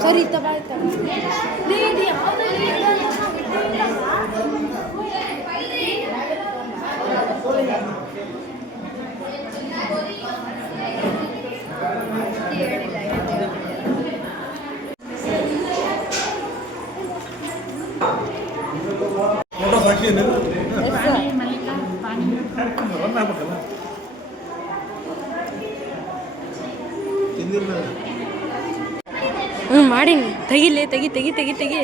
ಸರಿ ಇತ್ತ ಬಾಯ್ತ ಮಾಡೀನಿ ತೆಗಿಲೇ ತೆಗಿ ತೆಗಿ ತೆಗಿ ತೆಗಿ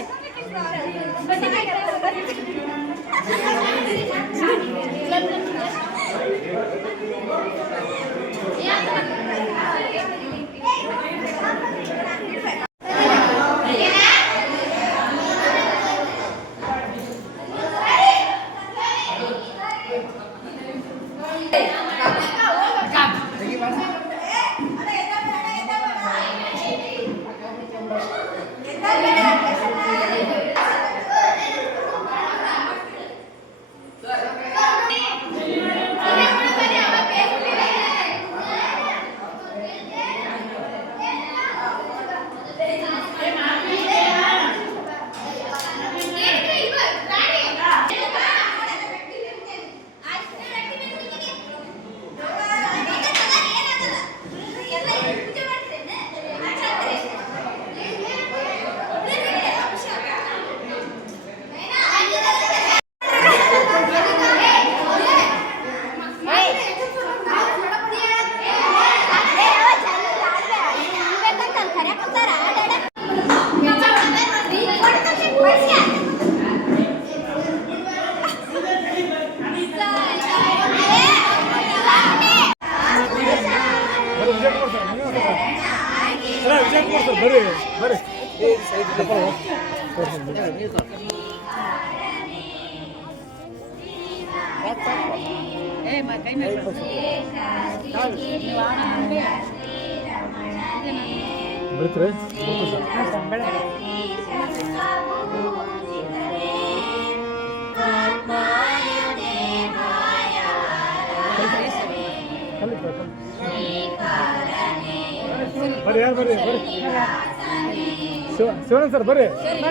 ಶಿವಣ್ಣ ಸರ್ ಬರ್ರಿ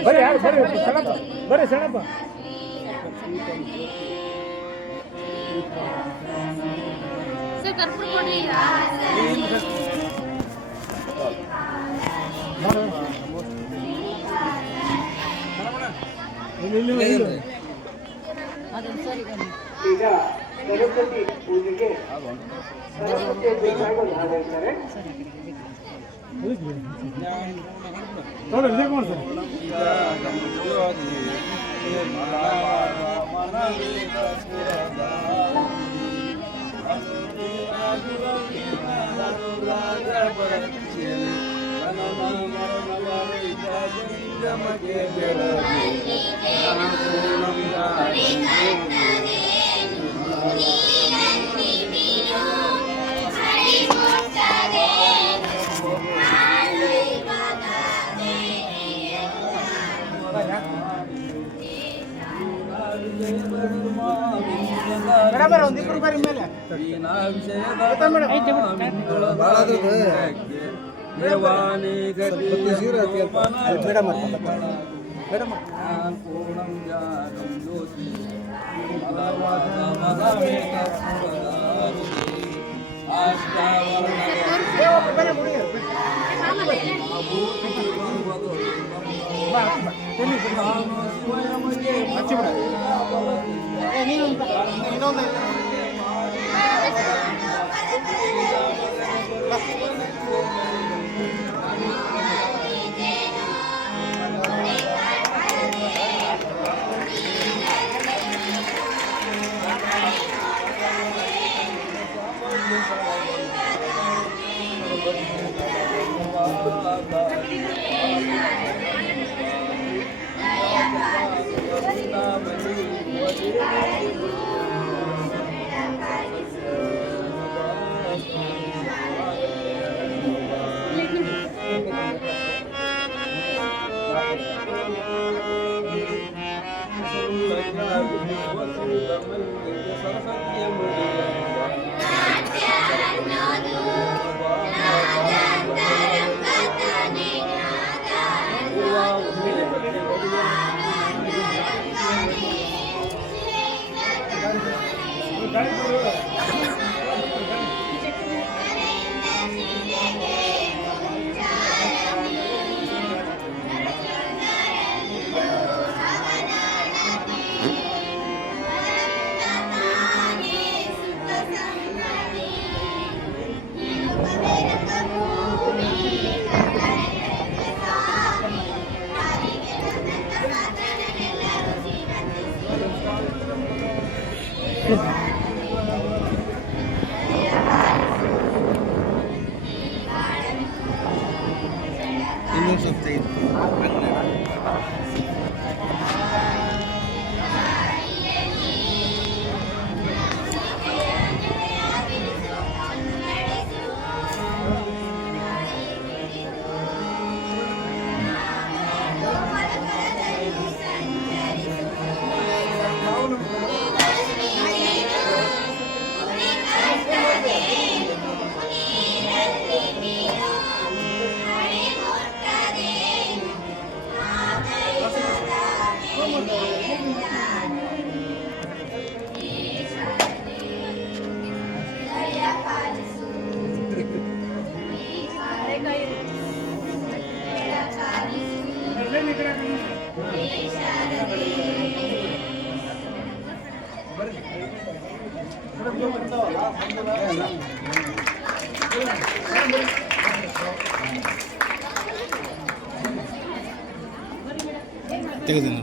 ಬರ್ರಿ ಯಾರು ಬರ್ರಿ ಸಣಪ್ಪ ಬರ್ರಿ ಸಣಪ್ಪ ಈಗ ಸರಸ್ವತಿ ಪೂಜೆಗೆ ಹೇಳ್ತಾರೆ ನೋಡಿ ವಿಜಯ್ ಕುಮಾರ್ ಸರ್ ಒಂದಿಬ್ಬರು ಬರೀ ಮೇಲೆ ತೆಗೆದು ಎಲ್ಲ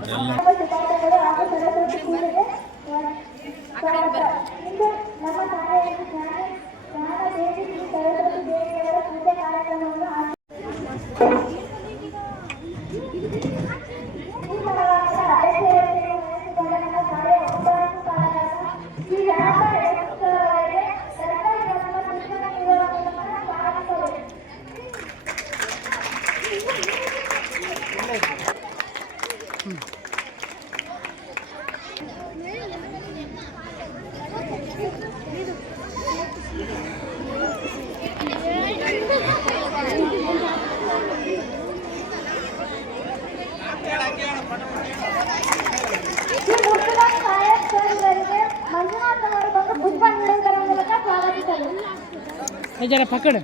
ಜರ ಪಕಡ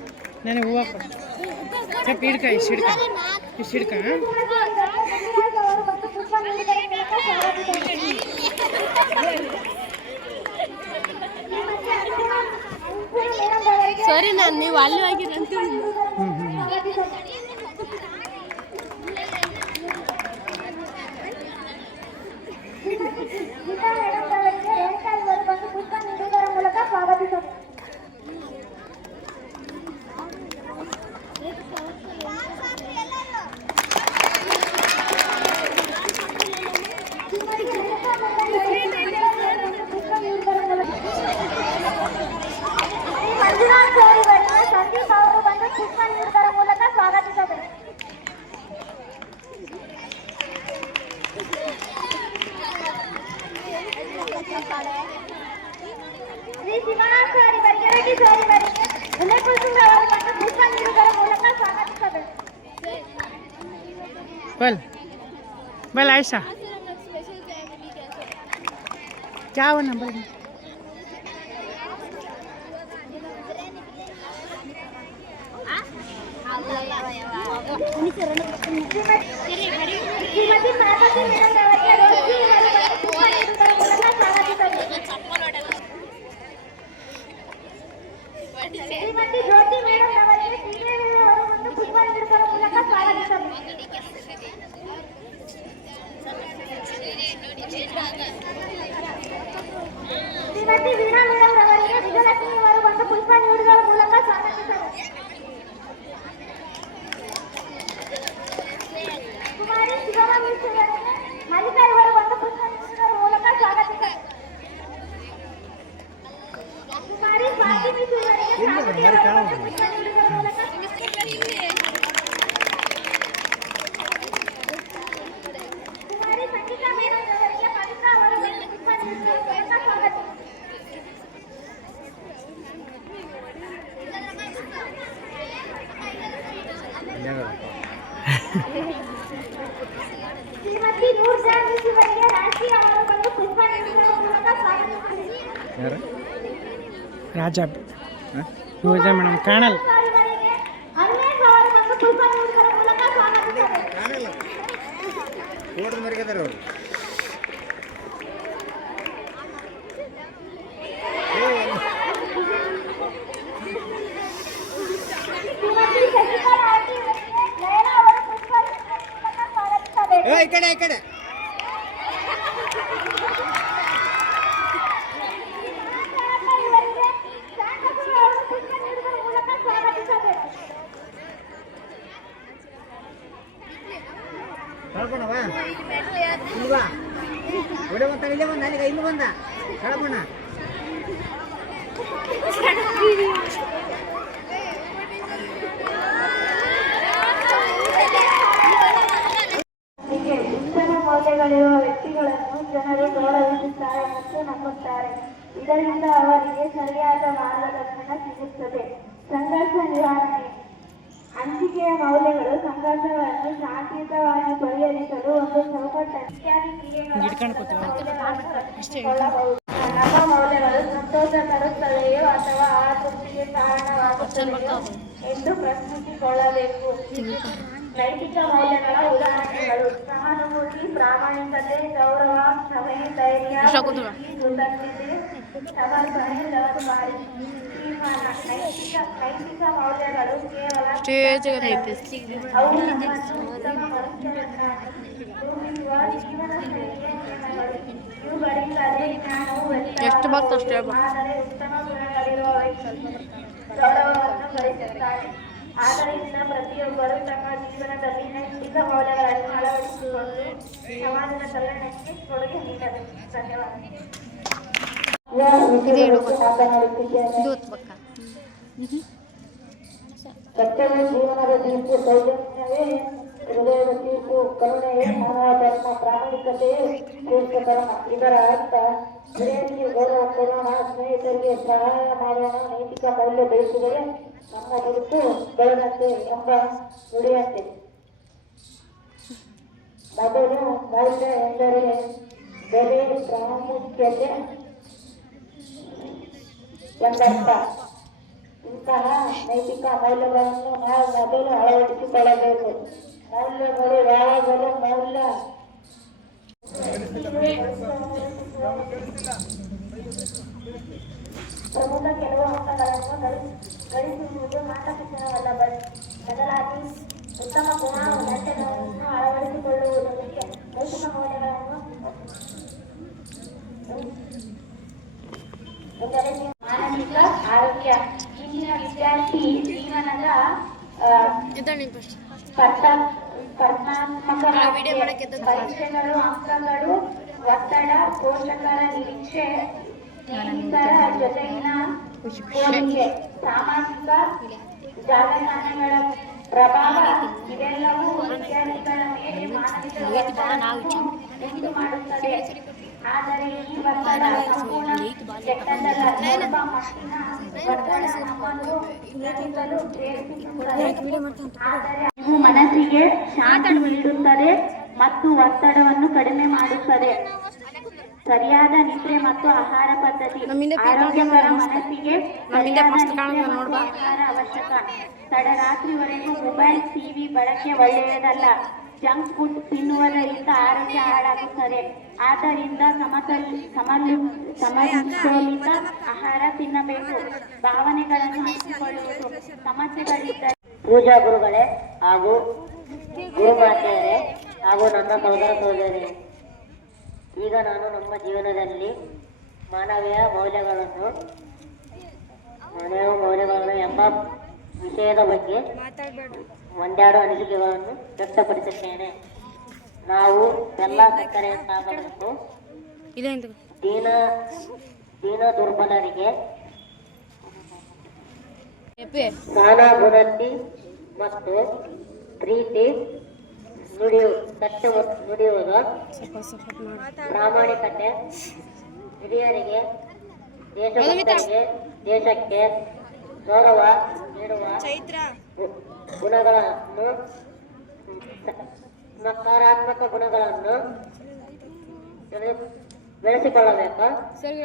ನನಗೆ ಹೂವು ಸ್ವಲ್ಪ ಹಿಡ್ಕ ಇಷ್ಟು ಹಿಡ್ಕ ಸಾರಿ ನಾನು ನೀವು ಅಲ್ಲಿ ಆಗಿರ ಅಂತ ಸಂದೀಪ್ ಅವರು ಬಂದು ಪುಷ್ಪ ನೀಡುವುದರ ಮೂಲಕ ಸ್ವಾಗತಿಸಬೇಕು. ಶ್ರೀ ಶಿವನಾಥ್ ಸಾರಿ ಬರ್ಗೆರೆಡ್ಡಿ ಸಾರಿ ಬರಿಗೆ ಉಮೇಶ್ ಅವರು ಬಂದು ಪುಷ್ಪ ನೀಡುವುದರ ಮೂಲಕ ಸ್ವಾಗತಿಸಬೇಕು. बल आयशा क्या हुआ नंबर ಶ್ರೀಮತಿ ಮಾತಾಜಿ ಮೇಡಮ್ ಅವರಿಗೆ ರೋಜಿ ಅವರು ಪುಷ್ಪ ನೀಡುವುದರ ಮೂಲಕ ಸ್ವಾಗತಿಸಬೇಕು. ಶ್ರೀಮತಿ ಜ್ಯೋತಿ ಮೇಡಮ್ ಅವರಿಗೆ ಶ್ರೀದೇವಿ ಅವರು ಬಂದು ಪುಷ್ಪ ನೀಡುವುದರ ಮೂಲಕ ಸ್ವಾಗತಿಸಬೇಕು. ಶ್ರೀಮತಿ ವೀಣಾ ಮೇಡಮ್ ಅವರಿಗೆ ವಿಜಯಲಕ್ಷ್ಮಿ ಅವರು ಬಂದು ಪುಷ್ಪ ನೀಡುವುದರ ಮೂಲಕ ಸ್ವಾಗತಿಸಬೇಕು. ಕುಮಾರಿ ಶಿವಮೂರ್ತಿ ಅವರಿಗೆ ಮಲ್ಲಿಕಾ ಅವರು ಬಂದು ಪುಷ್ಪ ನೀಡುವುದರ ಮೂಲಕ ಸ್ವಾಗತಿಸಬೇಕು. ಕುಮಾರಿ ಫಾತಿಮಿ ಅವರಿಗೆ ಶ್ರಾವಣಿ ಅವರು ಬಂದು ಪುಷ್ಪ ನೀಡುವುದರ ಮೂಲಕ ಕುಮಾರಿ ಸಂಗೀತಾ ಮೇಡಮ್ ಅವರಿಗೆ ಪವಿತ್ರ ಅವರು ಬಂದು ಪುಷ್ಪ ನೀಡುವುದರ ಮೂಲಕ ಸ್ವಾಗತಿಸಬೇಕು. ಶ್ರೀಮತಿ ನೂರ್ ಜಾನ್ ಅವರಿಗೆ ರಾಷ್ಟ್ರೀಯ ಅವರು ಬಂದು ಪುಷ್ಪ ನೀಡುವುದರ ಮೂಲಕ ಸ್ವಾಗತಿಸಬೇಕು. राजा रोजा मैडम कानल ಅನ್ವೇಷ್ ಅವರು ಬಂದು ಪುಷ್ಪ ನೀಡುವುದರ ಮೂಲಕ ಸ್ವಾಗತಿಸಬೇಕು. ಶ್ರೀಮತಿ ಶಶಿಕಲಾ ಆಂಟಿ ಅವರಿಗೆ ನಯನ ಅವರು ಪುಷ್ಪ ನೀಡುವುದರ ಮೂಲಕ ಸ್ವಾಗತಿಸಬೇಕು. ಈ ಕಡೆ ಇವರಿಗೆ ಶಾಂತಪುರ ಅವರು ಪುಷ್ಪ ನೀಡುವುದರ ಮೂಲಕ ಸ್ವಾಗತಿಸಬೇಕು. ಕಳ್ಕೊಂಡವ ಇಲ್ವಾ ಒಡೆ ಬಂತ ಇಲ್ಲೇ ಬಂದ ಅಲ್ಲಿಗೆ ಇಲ್ಲಿ ಬಂದ ಕಳ್ಕೊಂಡ ಹೀಗೆ ಉತ್ತಮ ಮೌಲ್ಯಗಳಿರುವ ವ್ಯಕ್ತಿಗಳನ್ನು ಜನರು ಗೌರವಿಸುತ್ತಾರೆ ಮತ್ತು ನಂಬುತ್ತಾರೆ. ಇದರಿಂದ ಅವರಿಗೆ ಸರಿಯಾದ ಮಾರ್ಗದರ್ಶನ ಸಿಗುತ್ತದೆ. ಸಂಘರ್ಷ ನಿವಾರಣೆ. ಹಂಚಿಕೆಯ ಮೌಲ್ಯಗಳು ಸಂಘರ್ಷಗಳನ್ನು ಶಾಂತಿಯುತವಾಗಿ ಪರಿಹರಿಸಲು ಒಂದು ಚೌಕಟ್ಟನ್ನು ಇತ್ಯಾದಿ ಕ್ರಿಯೆಗಳನ್ನು ನಮ್ಮ ಮೌಲ್ಯಗಳು ಸಂತೋಷ ತರುತ್ತದೆಯೋ ಅಥವಾ ಆಸಕ್ತಿಗೆ ಕಾರಣವಾಗುತ್ತದೆಯೋ ಎಂದು ಪ್ರಶ್ನಿಸಿಕೊಳ್ಳಬೇಕು. ನೈತಿಕ ಮೌಲ್ಯಗಳ ಉದಾಹರಣೆಗಳು: ಸಹಾನುಭೂತಿ, ಪ್ರಾಮಾಣಿಕತೆ, ಗೌರವ, ಕ್ಷಮೆ, ಧೈರ್ಯ, ಕೃತಜ್ಞತೆ, ಸಮರ್ಪಣೆ, ಜವಾಬ್ದಾರಿ, ತೀರ್ಮಾನ. ನೈತಿಕ ಮೌಲ್ಯಗಳು ಕೇವಲ ಅವು ನಮ್ಮನ್ನು ಉತ್ತಮ ಮನುಷ್ಯರನ್ನಾಗಿ ರೂಪಿಸುವ ಜೀವನ ಶೈಲಿಯ ನಿಯಮಗಳು. ಇವುಗಳಿಲ್ಲದೆ ಜ್ಞಾನವು ವ್ಯರ್ಥವಾಗುವುದು. ಆದರೆ ಉತ್ತಮ ಗುಣಗಳಿರುವ ವ್ಯಕ್ತಿ ಗೌರವವನ್ನು ಗಳಿಸುತ್ತಾರೆ. ಆದ್ದರಿಂದ ಪ್ರತಿಯೊಬ್ಬರು ತಮ್ಮ ಜೀವನದಲ್ಲಿ ನೈತಿಕ ಮೌಲ್ಯಗಳನ್ನು ಅಳವಡಿಸಿಕೊಂಡು ಸಮಾಜದ ಕಲ್ಯಾಣಕ್ಕೆ ಕೊಡುಗೆ ನೀಡಬೇಕು. ಧನ್ಯವಾದ. ಸತ್ಯವೇ ಜೀವನದ ತೀರ್ಪು, ಸೌಜನ್ಯವೇ ಹೃದಯದ ತೀರ್ಪು, ಕರುಣೆಯೇ ಮಾನವ ಧರ್ಮ, ಪ್ರಾಮಾಣಿಕತೆಯೇ ಶ್ರೇಷ್ಠ ಕರ್ಮ. ಇದರ ಅರ್ಥ ಹಿರಿಯರಿಗೆ ಗೌರವ ಕೊಡೋಣ, ಸ್ನೇಹಿತರಿಗೆ ಸಹಾಯ ಮಾಡೋಣ, ನೈತಿಕ ಮೌಲ್ಯ ಬೆಳೆಸಿದರೆ ನಮ್ಮ ಬದುಕು ಬೆಳೆದಂತೆ ಎಂಬ ನುಡಿಯಂತೆ. ಮೊದಲು ಮೌಲ್ಯ ಎಂದರೆ ಬೆಲೆ, ಪ್ರಾಮುಖ್ಯತೆ ಎಂದರ್ಥ. ಇಂತಹ ನೈತಿಕ ಮೌಲ್ಯಗಳನ್ನು ನಾವು ಮೊದಲು ಅಳವಡಿಸಿಕೊಳ್ಳಬೇಕು. ಮೌಲ್ಯಗಳು ಯಾವಾಗಲೂ ಪ್ರಮುಖ ಕೆಲವು ಅಂಶಗಳನ್ನು ಗಳಿಸುವುದು ಮಾತ್ರ ಶಿಕ್ಷಣವಲ್ಲ, ಬದಲಾಗಿ ಉತ್ತಮ ಗುಣ ನಡತೆಗಳನ್ನು ಅಳವಡಿಸಿಕೊಳ್ಳುವುದು ಮುಖ್ಯ. ನೈತಿಕ ಮೌಲ್ಯಗಳನ್ನು ಎಂದರೆ ಮಾನಸಿಕ ಆರೋಗ್ಯ. ಇಂದಿನ ವಿದ್ಯಾರ್ಥಿ ಜೀವನದ ಸ್ಪರ್ಧಾತ್ಮಕ ಪರೀಕ್ಷೆಗಳು, ಅಂಕಗಳು, ಒತ್ತಡ, ಪೋಷಕರ ನಿರೀಕ್ಷೆ, ಸ್ನೇಹಿತರ ಜೊತೆಗಿನ ಹೋಲಿಕೆ, ಸಾಮಾಜಿಕ ಜಾಲತಾಣಗಳ ಪ್ರಭಾವ ಇವೆಲ್ಲವೂ ವಿದ್ಯಾರ್ಥಿಗಳ ಮೇಲೆ ಮಾನಸಿಕ ಒತ್ತಡವನ್ನು ಉಂಟು ಮಾಡುತ್ತದೆ. ಆದರೆ ಈ ಒತ್ತಡ ಸಂಪೂರ್ಣ ಕೆಟ್ಟದ್ದಲ್ಲ. ಸ್ವಲ್ಪ ಮಟ್ಟಿನ ಒತ್ತಡ ನಮ್ಮನ್ನು ಚಿಂತಿಸಲು ಪ್ರೇರೇಪಿಸುತ್ತದೆ. ಆದರೆ ಇದು ಮನಸ್ಸಿಗೆ ಶಾಂತಿ ನೀಡುತ್ತದೆ ಮತ್ತು ಒತ್ತಡವನ್ನು ಕಡಿಮೆ ಮಾಡುತ್ತದೆ. ಸರಿಯಾದ ನಿದ್ರೆ ಮತ್ತು ಆಹಾರ ಪದ್ಧತಿ. ಆರೋಗ್ಯಕರ ಮನಸ್ಸಿಗೆ ಸರಿಯಾದ ನಿದ್ರೆ ಮತ್ತು ಆಹಾರ ಅವಶ್ಯಕ. ತಡರಾತ್ರಿವರೆಗೂ ಮೊಬೈಲ್, ಟಿವಿ ಬಳಕೆ ಒಳ್ಳೆಯದಲ್ಲ. ಜಂಕ್ ಫುಡ್ ತಿನ್ನುವುದರಿಂದ ಆರೋಗ್ಯ ಹಾಳಾಗುತ್ತದೆ. ಆದ್ದರಿಂದ ಸಮತೋಲಿತ ಆಹಾರ ತಿನ್ನಬೇಕು. ಭಾವನೆಗಳನ್ನು ಹಂಚಿಕೊಳ್ಳುವುದು. ಸಮಸ್ಯೆಗಳಿದ್ದರೆ ಪೂಜಾ ಗುರುಗಳೇ ಹಾಗೂ ಗುರುಮಾತೆಯರೇ ಹಾಗೂ ನನ್ನ ಸಹೋದರ ಸಹೋದರಿ, ಈಗ ನಾನು ನಮ್ಮ ಜೀವನದಲ್ಲಿ ಮಾನವೀಯ ಮೌಲ್ಯಗಳನ್ನು ಎಂಬ ವಿಷಯದ ಬಗ್ಗೆ ಒಂದೆರಡು ಅನಿಸಿಕೆಗಳನ್ನು ವ್ಯಕ್ತಪಡಿಸುತ್ತೇನೆ. ನಾವು ಎಲ್ಲ ಸಕ್ಕರೆಯಂತಾಗಬೇಕು. ದೀನ ದುರ್ಬಲರಿಗೆ ಸಹಾನುಭೂತಿ ಮತ್ತು ಪ್ರೀತಿ ನುಡಿಯುವುದು, ಪ್ರಾಮಾಣಿಕತೆ, ಹಿರಿಯರಿಗೆ, ದೇಶಭಕ್ತರಿಗೆ, ದೇಶಕ್ಕೆ ಗೌರವ ನೀಡುವ ಗುಣಗಳನ್ನು, ನಕಾರಾತ್ಮಕ ಗುಣಗಳನ್ನು ಬೆಳೆಸಿಕೊಳ್ಳಬೇಕು.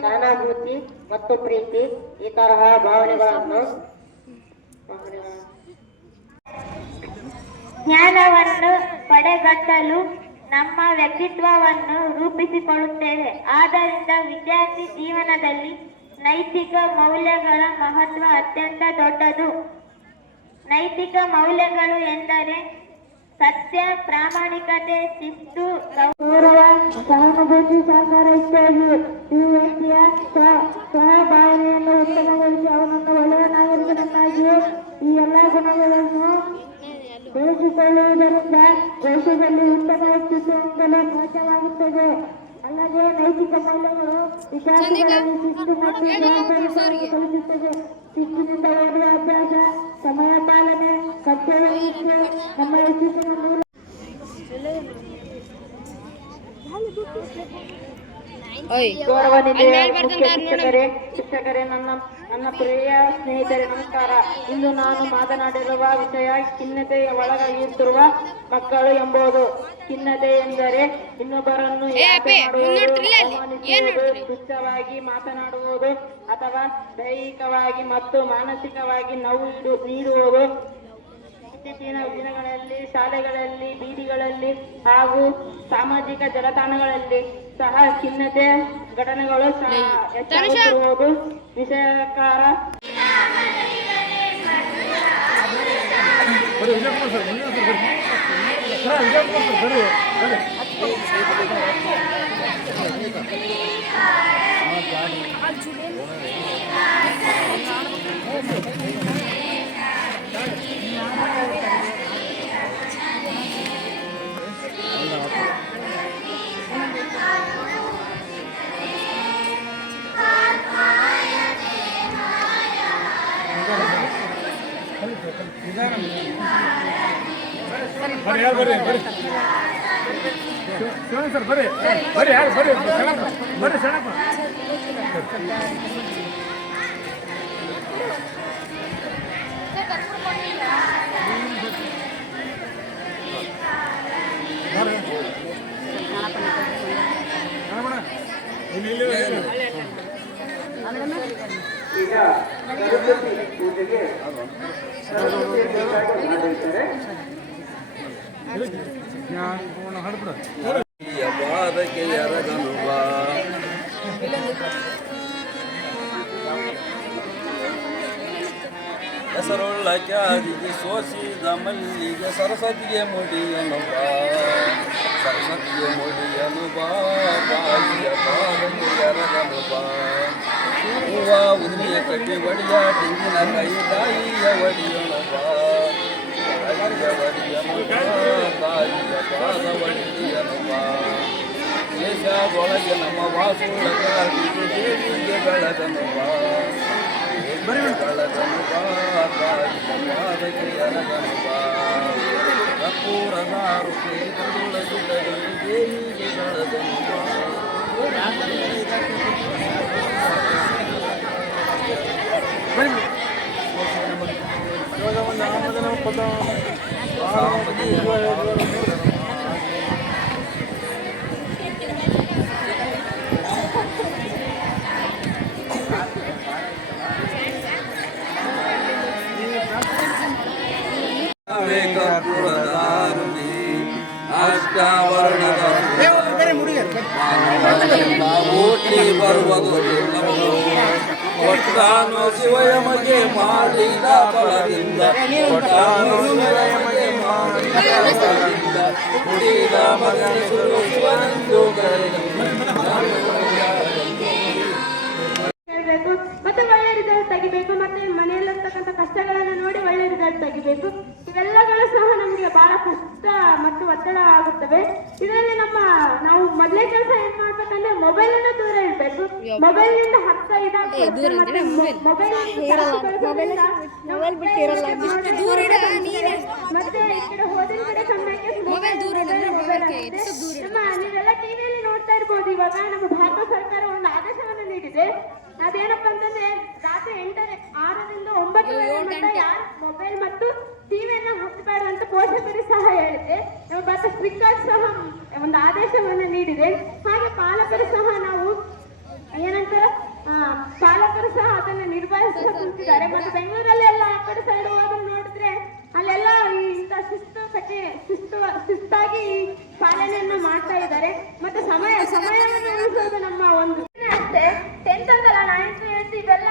ಸಹಾನುಭೂತಿ ಮತ್ತು ಪ್ರೀತಿ ಈ ತರಹ ಭಾವನೆಗಳನ್ನು ಜ್ಞಾನವನ್ನು ಪಡೆಗಟ್ಟಲು ನಮ್ಮ ವ್ಯಕ್ತಿತ್ವವನ್ನು ರೂಪಿಸಿಕೊಳ್ಳುತ್ತೇವೆ. ಆದ್ದರಿಂದ ವಿದ್ಯಾರ್ಥಿ ಜೀವನದಲ್ಲಿ ನೈತಿಕ ಮೌಲ್ಯಗಳ ಮಹತ್ವ ಅತ್ಯಂತ ದೊಡ್ಡದು. ನೈತಿಕ ಮೌಲ್ಯಗಳು ಎಂದರೆ ಸತ್ಯ, ಪ್ರಾಮಾಣಿಕತೆ, ಶಿಸ್ತು, ಗೌರವ, ಸಹಾನುಭೂತಿ, ಸಹಕಾರ ಇತ್ಯಾದಿ. ಈ ವ್ಯಕ್ತಿಯ ಸ್ವಭಾವನೆಯನ್ನು ಉತ್ತಮಗೊಳಿಸಿ ಅವನನ್ನು ಒಳ್ಳೆಯ ನಾಗರಿಕನನ್ನಾಗಿಯೇ ಈ ಎಲ್ಲ ಗುಣಗಳನ್ನು ಬೆಳೆಸಿಕೊಳ್ಳುವುದರಿಂದ ದೇಶದಲ್ಲಿ ಉತ್ತಮ ವ್ಯಕ್ತಿತ್ವ ಹೊಂದಲು ಸಾಧ್ಯವಾಗುತ್ತದೆ. ಅಲ್ಲದೆ ನೈತಿಕ ಮೌಲ್ಯಗಳು ವಿದ್ಯಾರ್ಥಿಗಳಲ್ಲಿ ಶಿಸ್ತು ಮತ್ತು ಜವಾಬ್ದಾರಿಗಳನ್ನು ಕಲಿಸುತ್ತದೆ. ಶಿಸ್ತಿನಿಂದ ಓದುವ ಅಭ್ಯಾಸ, ಸಮಯ ಪಾಲನೆ, ಕರ್ತವ್ಯ ನಿಷ್ಠೆ ನಮ್ಮ ಯಶಸ್ಸಿನ ಮೂಲ. ಗೌರವಾನ್ವಿತ ಮುಖ್ಯ ಶಿಕ್ಷಕರೇ, ನನ್ನ ಪ್ರಿಯ ಸ್ನೇಹಿತರೆ ನಮಸ್ಕಾರ. ಇಂದು ನಾನು ಮಾತನಾಡಿರುವ ವಿಷಯ ಖಿನ್ನತೆಯ ಒಳಗಾಗಿರುವ ಮಕ್ಕಳು ಎಂಬುದು. ಖಿನ್ನತೆ ಎಂದರೆ ಇನ್ನೊಬ್ಬರನ್ನು ಯಾಕೆ ಮಾಡುವುದು, ಅವಮಾನಿಸುವುದು, ತುಚ್ಛವಾಗಿ ಮಾತನಾಡುವುದು ಅಥವಾ ದೈಹಿಕವಾಗಿ ಮತ್ತು ಮಾನಸಿಕವಾಗಿ ನೋವು ನೀಡುವುದು. ಇತ್ತೀಚಿನ ದಿನಗಳಲ್ಲಿ ಶಾಲೆಗಳಲ್ಲಿ, ಬೀದಿಗಳಲ್ಲಿ ಹಾಗೂ ಸಾಮಾಜಿಕ ಜಾಲತಾಣಗಳಲ್ಲಿ ಸಹ ಖಿನ್ನತೆ ಘಟನೆಗಳು ಹೆಚ್ಚಾಗುತ್ತಿರುವುದು ವಿಷಯಕಾರ. ಸರ್ ಬರ್ರಿ ಬರ್ರಿ ಯಾರು ಬರ್ರಿ ಬರ್ರಿ ಸಣ್ಣಪ್ಪ ಈಗ ಸರಸ್ವತಿ ಪೂಜೆಗೆ ಪಾದಕ್ಕೆ ಎರಗನು ಬಾ ಹೆಸರುಳ್ಳ ಕ್ಯಾದಿಗೆ ಸೋಸಿದ ಮಲ್ಲಿಗೆ ಸರಸ್ವತಿಗೆ ಮುಡಿಯನು ಬಾ ಸರಸ್ವತಿಗೆ ಮುಡಿಯನು ಬಾ ಬಾಯಿಯ ಪಾದಕ್ಕೆ ಎರಗನು ಬಾ ಹೂವ ಉದುರಿಯ ಕಟ್ಟಿ ಒಡಿಯ ತೆಂಗಿನ ಕಾಯಿಯ ಒಡಿಯನು ಬಾ ತಾಯಿಯ ಪಾದ ಒಡಿಯನು ಬಾ ದೇಶದೊಳಗೆ ನಮ್ಮ ವಾಸುಳಗೆ ದೇವಿಗೆ ಬೆಳಗನು ಬಾ ಬೆಳಗನು ಬಾ ತಾಯಿಯ ಪಾದಕ್ಕೆ ಎರಗನು ಬಾ ಕರ್ಪೂರದ ರುಚಿ ಕರುಳಗಿಡಲು ದೇವಿಗೆ ಬೆಳಗನು ಬಾ ಅಷ್ಟಾವರಣದ ಓಟಿ ಬರುವುದು ಒಟ್ಟಾನು ಶಿವಯಮಗೆ ಮಾಡಿದ ಫಲದಿಂದ ಒಟ್ಟಾನು ಶಿವಯಮಗೆ ಮಾಡಿದ ಫಲದಿಂದ ಮುಡಿದ ಮಗನಿಸುವುದು ಶಿವನೆಂದು ಮತ್ತೆ ಒಳ್ಳೆ ರಿಸಲ್ಟ್ ತೆಗಿಬೇಕು. ಮತ್ತೆ ಮನೆಯಲ್ಲಿರ್ತಕ್ಕಂಥ ಕಷ್ಟಗಳನ್ನು ನೋಡಿ ಒಳ್ಳೆ ರಿಸಲ್ಟ್ ತೆಗಿಬೇಕು. ಇವೆಲ್ಲಗಳು ಸಹ ನಮಗೆ ಬಹಳ ಕಷ್ಟ ಮತ್ತು ಒತ್ತಡ ಆಗುತ್ತವೆ. ಇದರಲ್ಲಿ ನಾವು ಮೊದಲೇ ಕೆಲಸ ಏನ್ ಮಾಡ್ಬೇಕಂದ್ರೆ ಮೊಬೈಲ್ ಅನ್ನು ದೂರ ಇಡಬೇಕು. ಮೊಬೈಲ್ ನಿಂದ ಹತ್ತ ಇದಾಗುತ್ತೆ. ಮತ್ತೆ ಮೊಬೈಲ್ ಮತ್ತೆ ಈ ಕಡೆ ಹೋದಿನ ಕಡೆ ಸಮಯಕ್ಕೆ ನೀವೆಲ್ಲ ಟಿವಿಯಲ್ಲಿ ನೋಡ್ತಾ ಇರ್ಬೋದು. ಇವಾಗ ನಮ್ಮ ಭಾರತ ಸರ್ಕಾರ ಒಂದು ಆದೇಶವನ್ನು ನೀಡಿದೆ. ಅದೇನಪ್ಪ ಅಂತಂದ್ರೆ ರಾತ್ರಿ 6ರಿಂದ 9 ಯಾರು ಮೊಬೈಲ್ ಮತ್ತು ಟಿವಿಯನ್ನು ಹಚ್ಚಬೇಡ ಅಂತ ಪೋಷಕರಿಗೆ ಸಹ ಹೇಳಿದೆ. ಮತ್ತೆ ಫ್ಲಿಪ್ಕಾರ್ಟ್ ಸಹ ಒಂದು ಆದೇಶವನ್ನು ನೀಡಿದೆ. ಹಾಗೆ ಪಾಲಕರು ಸಹ ಪಾಲಕರು ಸಹ ಅದನ್ನು ನಿರ್ವಹಿಸುತ್ತಿದ್ದಾರೆ. ಮತ್ತೆ ಬೆಂಗಳೂರಲ್ಲಿ ಎಲ್ಲ ಆ ಕಡೆ ಸೈಡ್ ಹೋಗಿ ನೋಡಿದ್ರೆ ಅಲ್ಲೆಲ್ಲ ಇಂಥ ಶಿಸ್ತಾಗಿ ಪಾಲನೆಯನ್ನ ಮಾಡ್ತಾ ಇದ್ದಾರೆ. ಮತ್ತೆ ಸಮಯವನ್ನು ಉಳಿಸೋದು ನಮ್ಮ ಒಂದು ಅಷ್ಟೇ. 10th ಅಂತಲ್ಲ 9th 8th ಇವೆಲ್ಲ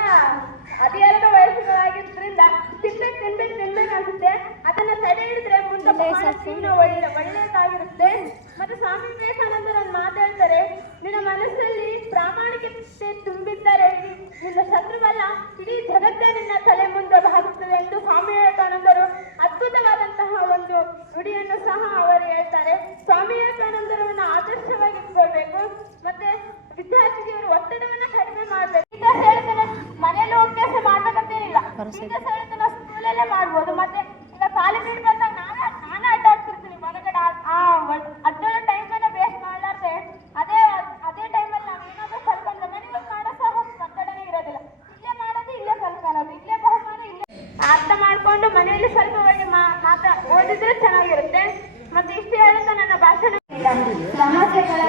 12 ವಯಸ್ಸುಗಳಾಗಿದ್ದರಿಂದ ತಿನ್ಬೇಕು ಅನ್ಸುತ್ತೆ. ಅದನ್ನ ತಡೆ ಹಿಡಿದ್ರೆ ಮುಂದೆ ಬಹಳ ಜೀವನ ಒಳ್ಳೆಯದಾಗಿರುತ್ತೆ. ಮತ್ತೆ ಸ್ವಾಮಿ ವಿವೇಕಾನಂದರು ಒಂದು ಮಾತಾಡ್ತಾರೆ, ನಿನ್ನ ಮನಸ್ಸಲ್ಲಿ ಪ್ರಾಮಾಣಿಕತೆ ತುಂಬಿದ್ದರೆ ನಿನ್ನ ಶತ್ರುವಲ್ಲ, ಇಡೀ ಜಗತ್ತೇ ನಿನ್ನ ತಲೆ ಮುಂದೆ ಭಾಗುತ್ತದೆ ಎಂದು ಸ್ವಾಮಿ ವಿವೇಕಾನಂದರು ಅದ್ಭುತವಾದಂತಹ ಒಂದು ನುಡಿಯನ್ನು ಸಹ ಅವರು ಹೇಳ್ತಾರೆ. ಸ್ವಾಮಿ ವಿವೇಕಾನಂದರನ್ನ ಆದರ್ಶವಾಗಿ ಇಟ್ಕೊಳ್ಬೇಕು. ಮತ್ತೆ ವಿದ್ಯಾರ್ಥಿಗಳು ಒತ್ತಡವನ್ನ ಕಡಿಮೆ ಮಾಡ್ಬೇಕು. ಈಗ ಹೇಳ್ತಾನೆ ಮನೆಯಲ್ಲೂ ಅಭ್ಯಾಸ ಮಾಡ್ಬೇಕಂತೇನಿಲ್ಲ, ಈಗ ಹೇಳ್ತಾನೆ ಸ್ಕೂಲಲ್ಲೇ ಮಾಡ್ಬೋದು. ಮತ್ತೆ ಈಗ ಖಾಲಿ ಬಿಟ್ಟು ಬಂದಾಗ ನಾನೇ ಅಡ್ಡ ಆಗ್ತಿರ್ತೀನಿ ಹೊರಗಡೆ. ಅಡ್ಡೋ ಟೈಮನ್ನ ವೇಸ್ಟ್ ಮಾಡ್ಲಾರ್ದೆ ಅದೇ ಟೈಮಲ್ಲಿ ನಾವು ಏನಾದ್ರೂ ಕಲ್ಕೊಂಡ್ರೆ ಮನೆಗೆ ಮಾಡೋ ಸಹ ಒತ್ತಡನೇ ಇರೋದಿಲ್ಲ. ಇಲ್ಲೇ ಮಾಡೋದು, ಇಲ್ಲೇ ಕಲ್ಕೊಳ್ಳೋದು, ಇಲ್ಲೇ ಬಹುಮಾನ ಇಲ್ಲೇ ಅರ್ಥ ಮಾಡ್ಕೊಂಡು ಮನೆಯಲ್ಲಿ ಸ್ವಲ್ಪ ಒಳ್ಳೆ ಓದಿದ್ರೆ ಚೆನ್ನಾಗಿರುತ್ತೆ. ಮತ್ತೆ ಇಷ್ಟು ಹೇಳುತ್ತಾ ನನ್ನ ಭಾಷಣ. ಸಮಸ್ಯೆಗಳು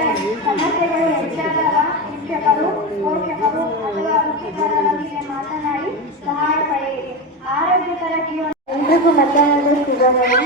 ಹೆಚ್ಚಾದಾಗ ಶಿಕ್ಷಕರು, ಪೋಷಕರು ಅಥವಾ ವೃತ್ತಿಪರರೊಂದಿಗೆ ಮಾತನಾಡಿ ಸಹಾಯ ಪಡೆಯಿರಿ. ಆರೋಗ್ಯಕರ ಜೀವನ ಎಲ್ರಿಗೂ ಮಧ್ಯಾಹ್ನದ ಶುಭಗಳು.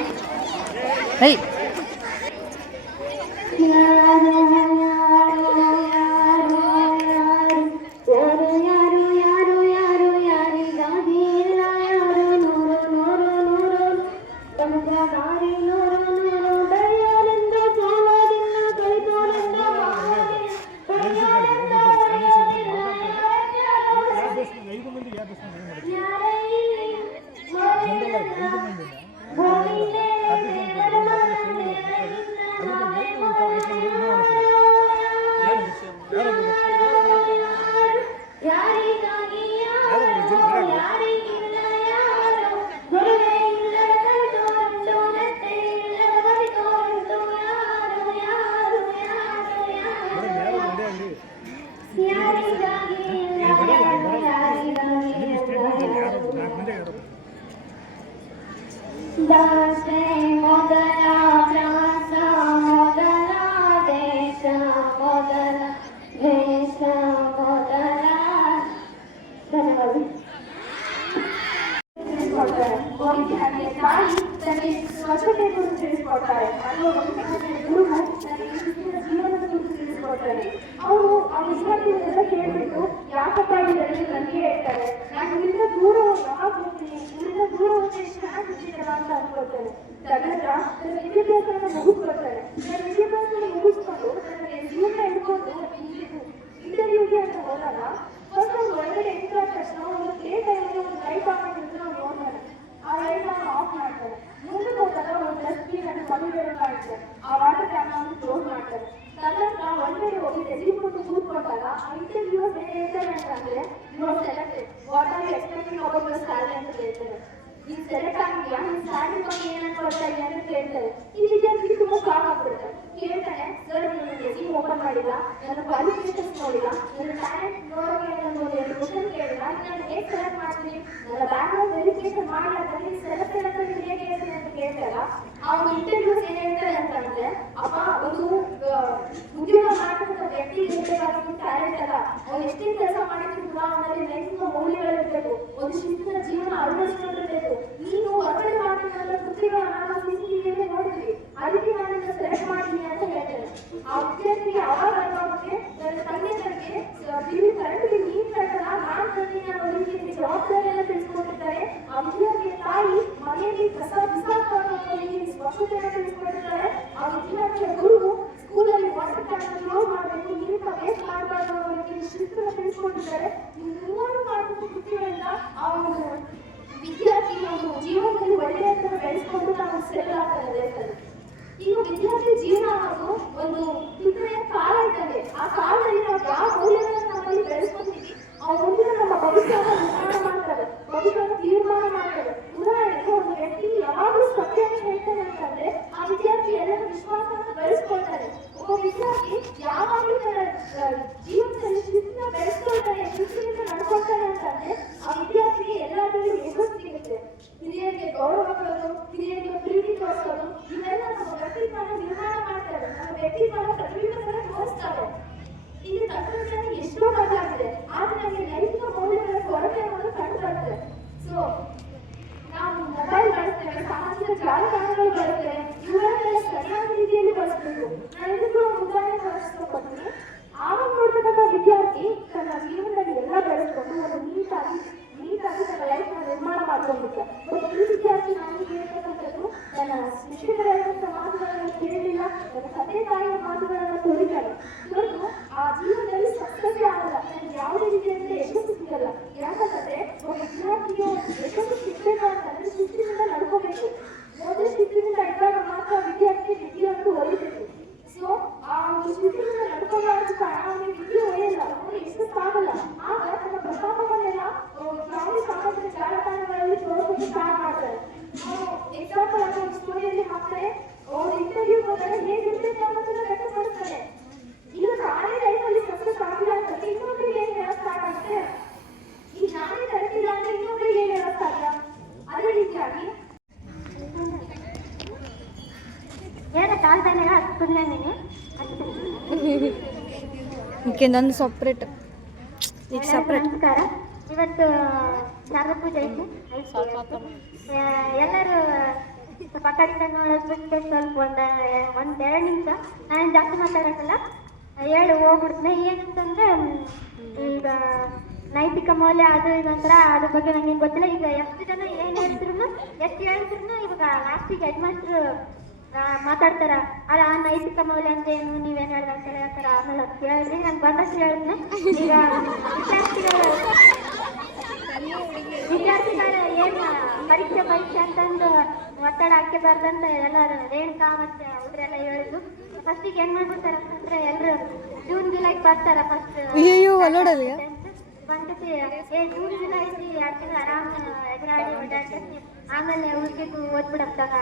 ದಾಸೆ ಮೊದಲ ಪ್ರಾಸ ಮೊದಲ ದೇಶ ಮೊದಲ ದೇಶ ಮೊದಲ. ಧನ್ಯವಾದ. ತಾಯಿ ತನಗೆ ಸ್ವಚ್ಛತೆ ಕುರಿತು ತಿಳಿಸ್ಕೊಡ್ತಾರೆ, ಗುರು ತನಗೆ ಜೀವನದ ಕುರಿತು ತಿಳಿಸ್ಕೊಡ್ತಾರೆ. ಅವರು ಆ ವಿದ್ಯಾರ್ಥಿಗಳೆಲ್ಲ ಕೇಳ್ಬಿಟ್ಟು ಯಾಕಪ್ಪ ಇದರಲ್ಲಿ ನನಗೆ ಹೇಳ್ತಾರೆ, ನಾನು ಇಲ್ಲಿಂದ ದೂರ ಹೋಗ್ತೀನಿ, ಇಲ್ಲಿಂದ ದೂರ ಹೋಗಿ ಚೆನ್ನಾಗಿದ್ದೀರಲ್ಲ ಅಂತ ಅನ್ಕೊಳ್ತೇನೆ. ತದನಂತರ ನನ್ನ ವಿದ್ಯಾಭ್ಯಾಸವನ್ನು ಮುಗಿಸ್ಕೊಳ್ತಾರೆ. ನನ್ನ ವಿದ್ಯಾಭ್ಯಾಸವನ್ನು ಮುಗಿಸ್ಕೊಂಡು ನನ್ನ ಜೀವನ ಹಿಡ್ಕೊಂಡು ಇಂಟರ್ವ್ಯೂಗೆ ಅಂತ ಹೋದಾಗ ಸ್ವಲ್ಪ ಒಳಗಡೆ ಎಂಟ್ರ ತಕ್ಷಣ ಒಂದು ಪ್ಲೇಟ್ ಆಗಿ ಒಂದು ಲೈಟ್ ಆಫ್ ಆಗಿರುತ್ತೆ, ನಾವು ನೋಡ್ತಾರೆ. ಆ ಲೈಟ್ ಆಫ್ ಮಾಡ್ತಾರೆ. ಮುಂದಕ್ಕೆ ಹೋದಾಗ ಒಂದು ಡಸ್ಟ್ಬಿನ್ ಅನ್ನು ಮಗುಗಳು ಮಾಡ್ತಾರೆ. ಆ ವಾಟರ್ ಟ್ಯಾಪ್ ಅನ್ನು ಕ್ಲೋಸ್ ಮಾಡ್ತಾರೆ. ತದನಂತರ ಒಳಗಡೆ ಹೋಗಿ ತೆಗೆದುಕೊಂಡು ಕೂತ್ಕೊಂಡಾಗ ಆ ಇಂಟರ್ವ್ಯೂಸ್ ಏನ್ ಹೇಳ್ತಾರೆ ಅಂತಂದ್ರೆ, ಇವಾಗ selected, what are you expecting about your salary ಅಂತ ಕೇಳ್ತಾರೆ. ಈ ಸೆಲೆಕ್ಟ್ ಆಗಿದೆಯಾ, ನಿಮ್ ಸ್ಯಾಲರಿ ಬಗ್ಗೆ ಏನ್ ಅನ್ಕೊಳ್ತಾ ಇದೆಯಾ ಅಂತ ಕೇಳ್ತಾರೆ. ಈ ವಿದ್ಯಾರ್ಥಿ ತುಂಬಾ ಶಾಕ್ ಆಗ್ಬಿಡುತ್ತೆ. ಕೇಳ್ತಾನೆ, ಸರ್ ನೀವು ರೆಸ್ಯೂಮ್ ಓಪನ್ ಮಾಡಿಲ್ಲ, ನನ್ನ ಕ್ವಾಲಿಫಿಕೇಶನ್ ನೋಡಿಲ್ಲ, ನನ್ನ ಟ್ಯಾಲೆಂಟ್ ನೋಡೋಕೆ ನಾನು ಎರಡು ಕ್ವಶನ್ ಕೇಳಿಲ್ಲ, ನಾನು ಹೇಗೆ ಸೆಲೆಕ್ಟ್ ಮಾಡ್ತೀನಿ, ನನ್ನ ಬ್ಯಾಕ್ಗ್ರೌಂಡ್ ವೆರಿಫಿಕೇಶನ್ ಮಾಡಲಾದ್ರೆ ಸೆಲೆಕ್ಟೆಡ್ ಅಂತ ನೀವು ಹೇಗೆ ಹೇಳ್ತೀನಿ ಅಂತ ಕೇಳ್ತಾರ. ಆ ಒಂದು ಇಂಟರ್ವ್ಯೂಸ್ ಏನ್ ಹೇಳ್ತಾರೆ ಅಂತಂದ್ರೆ, ಅಪ್ಪ ಒಂದು ಉದ್ಯೋಗ ಮಾಡ್ತಕ್ಕಂಥ ವ್ಯಕ್ತಿ ಇರಬೇಕಾದ ಟ್ಯಾಲೆಂಟ್ ಅಲ್ಲ, ಅವ್ನು ಎಷ್ಟೇ ಕೆಲಸ ಮಾಡಿದ್ರು ಕೂಡ ಅವನಲ್ಲಿ ನೈತಿಕ ಮೌಲ್ಯಗಳಿರ್ಬೇಕು, ಒಂದು ಶಿಸ್ತಿನ ಜೀವನ ಅಳವಡಿಸಿಕೊಂಡಿರ್ಬೇಕು. ನೀನು ಹೊರಗಡೆ ಮಾಡಿದ ಕೃತಿಗಳನ್ನ ನಾವು ಸಿಸಿಟಿವಿಯಲ್ಲಿ ನೋಡಿದ್ವಿ, ಅದಕ್ಕೆ ನಾನು ಸೆಲೆಕ್ಟ್ ಮಾಡಿದ್ದೀನಿ ಅಂತ ಹೇಳ್ತಾರೆ. ಆ ವಿದ್ಯಾರ್ಥಿಗೆ ಅವಾಗ ಅರ್ಥವಾಗುತ್ತೆ, ನನ್ನ ತಂದೆ ನನಗೆ ಬಿಲ್ ಕರೆಂಟ್ ನೀರು ಕಟ್ಟಲ್ಲ, ನಾನು ತಂದೀನಿ ಅನ್ನೋ ರೀತಿಯಲ್ಲಿ ಜವಾಬ್ದಾರಿಯನ್ನು ತಿಳಿಸ್ಕೊಟ್ಟಿದ್ದಾರೆ. ಆ ವಿದ್ಯಾರ್ಥಿಯ ತಾಯಿ ಮನೆಯಲ್ಲಿ ಕಸ ಬಿಸಾಕುವ ರೀತಿಯಲ್ಲಿ ಸ್ವಚ್ಛತೆಯನ್ನು ತಿಳಿಸ್ಕೊಟ್ಟಿದ್ದಾರೆ. ಆ ವಿದ್ಯಾರ್ಥಿಯ ಗುರು ಸ್ಕೂಲಲ್ಲಿ ವಾಟರ್ ಟ್ಯಾಂಕ್ ಕ್ಲೋಸ್ ಮಾಡಬೇಕು, ನೀರನ್ನ ವೇಸ್ಟ್ ಮಾಡಬಾರ್ದು ಅನ್ನೋ ರೀತಿಯಲ್ಲಿ ಶಿಸ್ತನ್ನು ತಿಳಿಸ್ಕೊಟ್ಟಿದ್ದಾರೆ. ಈ ಮೂರು ಮಾಡಿದ ಕೃತಿಗಳಿಂದ ಆ ಒಂದು ವಿದ್ಯಾರ್ಥಿ ಒಂದು ಜೀವನದಲ್ಲಿ ಒಳ್ಳೆಯದನ್ನು ಬೆಳೆಸ್ಕೊಂಡು ನಾವು ಸೆಲ್ ಆಗ್ತದೆ. ಈಗ ವಿದ್ಯಾರ್ಥಿ ಜೀವನ ಅನ್ನೋದು ಒಂದು ಚಿತ್ರೆಯ ಕಾಲ ಇದ್ದಂಗೆ. ಆ ಕಾಲದಲ್ಲಿ ನಾವು ಯಾವ ಮೌಲ್ಯಗಳನ್ನು ನಮ್ಮಲ್ಲಿ ಬೆಳೆಸ್ಕೊತೀವಿ, ಆ ಮೌಲ್ಯ ನಮ್ಮ ಭವಿಷ್ಯವನ್ನು ನಿರ್ಮಾಣ ಮಾಡ್ತಾರೆ, ಭವಿಷ್ಯವನ್ನು ತೀರ್ಮಾನ ಮಾಡ್ತಾರೆ. ಉದಾಹರಣೆಗೆ ಒಂದು ವ್ಯಕ್ತಿ ಯಾವಾಗಲೂ ಸತ್ಯವನ್ನು ಹೇಳ್ತಾನೆ ಅಂತಂದ್ರೆ ಆ ವಿದ್ಯಾರ್ಥಿ ಎಲ್ಲರ ವಿಶ್ವಾಸವನ್ನು ಬೆಳೆಸ್ಕೊಳ್ತಾನೆ. ಒಬ್ಬ ವಿದ್ಯಾರ್ಥಿ ಯಾವಾಗಲೂ ತನ್ನ ಜೀವನದಲ್ಲಿ ಶಿಸ್ತನ್ನ ಬೆಳೆಸ್ಕೊಳ್ತಾನೆ, ಶಿಸ್ತಿನಿಂದ ನಡ್ಕೊಳ್ತಾನೆ ಅಂತಂದ್ರೆ ಆ ವಿದ್ಯಾರ್ಥಿಗೆ ಎಲ್ಲದರಲ್ಲಿ ಯಶಸ್ಸು ಸಿಗುತ್ತೆ. ಹಿರಿಯರಿಗೆ ಗೌರವ ಕೊಡೋದು, ಹಿರಿಯರಿಗೆ ಪ್ರೀತಿ ತೋರಿಸೋದು, ಇವೆಲ್ಲ ನಮ್ಮ ವ್ಯಕ್ತಿತ್ವವನ್ನು ನಿರ್ಮಾಣ ಮಾಡ್ತಾರೆ, ನಮ್ಮ ವ್ಯಕ್ತಿತ್ವವನ್ನು ಪ್ರತಿಬಿಂಬಿಸಲು ತೋರಿಸ್ತಾರೆ. ಇಲ್ಲಿ ತಂತ್ರಜ್ಞಾನ ಎಷ್ಟೋ ಬದಲಾಗಿದೆ, ಆದ್ರೆ ನಮಗೆ ನೈತಿಕ ಮೌಲ್ಯಗಳ ಕೊರತೆ ಅನ್ನೋದು ಕಂಡು ಬರ್ತದೆ. ಸೊ ನಾವು ಮೊಬೈಲ್ ಬಳಸ್ತೇವೆ, ಸಾಮಾಜಿಕ ಜಾಲತಾಣಗಳು ಬಳಸ್ತೇವೆ, ಇವುಗಳನ್ನೆಲ್ಲ ಸರಿಯಾದ ರೀತಿಯಲ್ಲಿ ಬಳಸಬೇಕು. ನಾನು ಇದಕ್ಕೂ ಉದಾಹರಣೆ ಬಳಸ್ಕೊಳ್ತೀನಿ. ಆವಾಗ ನೋಡ್ತಕ್ಕಂಥ ವಿದ್ಯಾರ್ಥಿ ತನ್ನ ಜೀವನದಲ್ಲಿ ಎಲ್ಲ ಬೆಳೆಸ್ಕೊಂಡು ಒಂದು ನೀಟಾಗಿ ತನ್ನ ಲೈಫ್ ನಿರ್ಮಾಣ ಮಾಡ್ಕೊಂಡಿದ್ದೆ. ಬಟ್ ಈ ವಿದ್ಯಾರ್ಥಿ ನಾನು ಶಿಕ್ಷಕರಾದಂಥ ಮಾತುಗಳನ್ನು ಕೇಳಲಿಲ್ಲ, ನನ್ನ ತಂದೆ ತಾಯಿಯ ಮಾತುಗಳನ್ನು ತೋರಿದ್ದಾರೆ. ಇವತ್ತು ಆ ಜೀವನದಲ್ಲಿ ಸಕ್ಸಸ್ ಆಗಲ್ಲ, ನನಗೆ ಯಾವುದೇ ರೀತಿಯಿಂದ ಯಶಸ್ಸು ಸಿಗಲ್ಲ. ಯಾಕಂತಂದ್ರೆ ಒಬ್ಬ ವಿದ್ಯಾರ್ಥಿಯು ಯಶಸ್ಸು ಸಿಗಬೇಕು ಅಂತಂದ್ರೆ ಶಿಸ್ತಿನಿಂದ ನಡ್ಕೋಬೇಕು. ಮೊದಲು ಶಿಸ್ತಿನಿಂದ ಇದ್ದಾಗ ಮಾತ್ರ ವಿದ್ಯಾರ್ಥಿ ವಿದ್ಯೆಯನ್ನು ಒಯ್ಯಬೇಕು. ಸೊ ಆ ಒಂದು ಶಿಸ್ತಿನಿಂದ ನಡ್ಕೊಳ್ಳೋ ಕಾರಣ ಅವನಿಗೆ ವಿದ್ಯೆ ಒಯ್ಯಲ್ಲ, ಅವನಿಗೆ ಯಶಸ್ಸಾಗಲ್ಲ. ಆಗ ತನ್ನ ಪ್ರತಾಪವನ್ನೆಲ್ಲ ಯಾವುದೇ ಸಾಮಾಜಿಕ ಜಾಲತಾಣಗಳಲ್ಲಿ ತೋರಿಸೋದು ಸ್ಟಾರ್ಟ್ ಮಾಡ್ತಾರೆ. ಎಕ್ಸಾಂಪಲ್ ಆಗಿ ಒಂದು ಸ್ಟೋರಿಯಲ್ಲಿ ಹಾಕ್ತಾರೆ, ಅವ್ರು ಇಂಟರ್ವ್ಯೂ ಹೋದಾಗ ಹೇಗಿರ್ತೈತೆ ಅನ್ನೋದನ್ನ ವ್ಯಕ್ತಪಡಿಸ್ತಾರೆ. ಈಗ ನಾನೇ ಲೈಫಲ್ಲಿ ಸಕ್ಸಸ್ ಆಗಿಲ್ಲ ಅಂತಂದ್ರೆ ಇನ್ನೊಬ್ರಿಗೆ ಏನ್ ಹೇಳಕ್ ಸ್ಟಾರ್ಟ್ ಆಗುತ್ತೆ, ಈಗ ನಾನೇ ಕಲಿತಿಲ್ಲ ಅಂದ್ರೆ ಇನ್ನೊಬ್ರಿಗೆ ಏನ್ ಹೇಳಕ್ ಸಾಧ್ಯ? ಅದೇ ರೀತಿಯಾಗಿ ನಂದು ಸಪ್ರೇಟ್ ಈಗ ಸಪ್ರೇಟ್. ನಮಸ್ಕಾರ. ಇವತ್ತು ಶಾರದಾ ಪೂಜೆ ಐತಿ. ಎಲ್ಲರೂ ಸ್ವಲ್ಪ ಕಡಿಮೆ ನೋಡೋದು ಬಿಟ್ಟು ಸ್ವಲ್ಪ ಒಂದೆರಡು ನಿಮಿಷ ನಾನು ಜಾಸ್ತಿ ಮಾತಾಡೋಕ್ಕಲ್ಲ, ಹೇಳಿ ಹೋಗ್ಬಿಡ್ತೀನಿ. ಏನಂತಂದ್ರೆ ಈಗ ನೈತಿಕ ಮೌಲ್ಯ ಅದು ಇದೊಂಥರ ಅದ್ರ ಬಗ್ಗೆ ನನಗೇನು ಗೊತ್ತಿಲ್ಲ. ಈಗ ಎಷ್ಟು ಜನ ಏನು ಹೇಳ್ತಿದ್ರು ಎಷ್ಟು ಹೇಳಿದ್ರು ಇವಾಗ ಲಾಸ್ಟಿಗೆ ಹೆಡ್ ಮಾಸ್ಟ್ರು ಮಾತಾಡ್ತಾರ, ಅಲ್ಲ ಆ ನೈತಿಕ ಮೌಲ್ಯ ಅಂತ ಏನು ನೀವೇನು ಹೇಳ್ದ ಅಂತ ಹೇಳ್ತಾರ. ಆಮೇಲೆ ಅದು ಕೇಳಿದ್ರಿ ನಾನು ಬಂದಷ್ಟು ಹೇಳಿದ್ನ. ಈಗ ವಿದ್ಯಾರ್ಥಿಗಳು ಏನು ಪರೀಕ್ಷೆ ಅಂತಂದು ಒತ್ತಡ ಹಾಕಬಾರ್ದಂತ ಎಲ್ಲರೂ ರೇಣುಕಾ ಮತ್ತೆ ಅವ್ರೆಲ್ಲ ಹೇಳಿದ್ರು. ಫಸ್ಟಿಗೆ ಏನ್ ಮಾಡ್ಬಿಡ್ತಾರ ಅಂತಂದ್ರೆ ಎಲ್ಲರೂ ಜೂನ್ ಜುಲೈಗೆ ಬರ್ತಾರ. ಫಸ್ಟ್ ಬಂದ್ಬಿಟ್ಟು ಜೂನ್ ಜುಲೈ 2 ತಿಂಗಳು ಆರಾಮ ಎದುರಾಡಿ ಓಡಾಡ್ತೀನಿ, ಆಮೇಲೆ ಉಳ್ಕಿಟ್ಟು ಓದ್ಬಿಡತ್ತಾಗ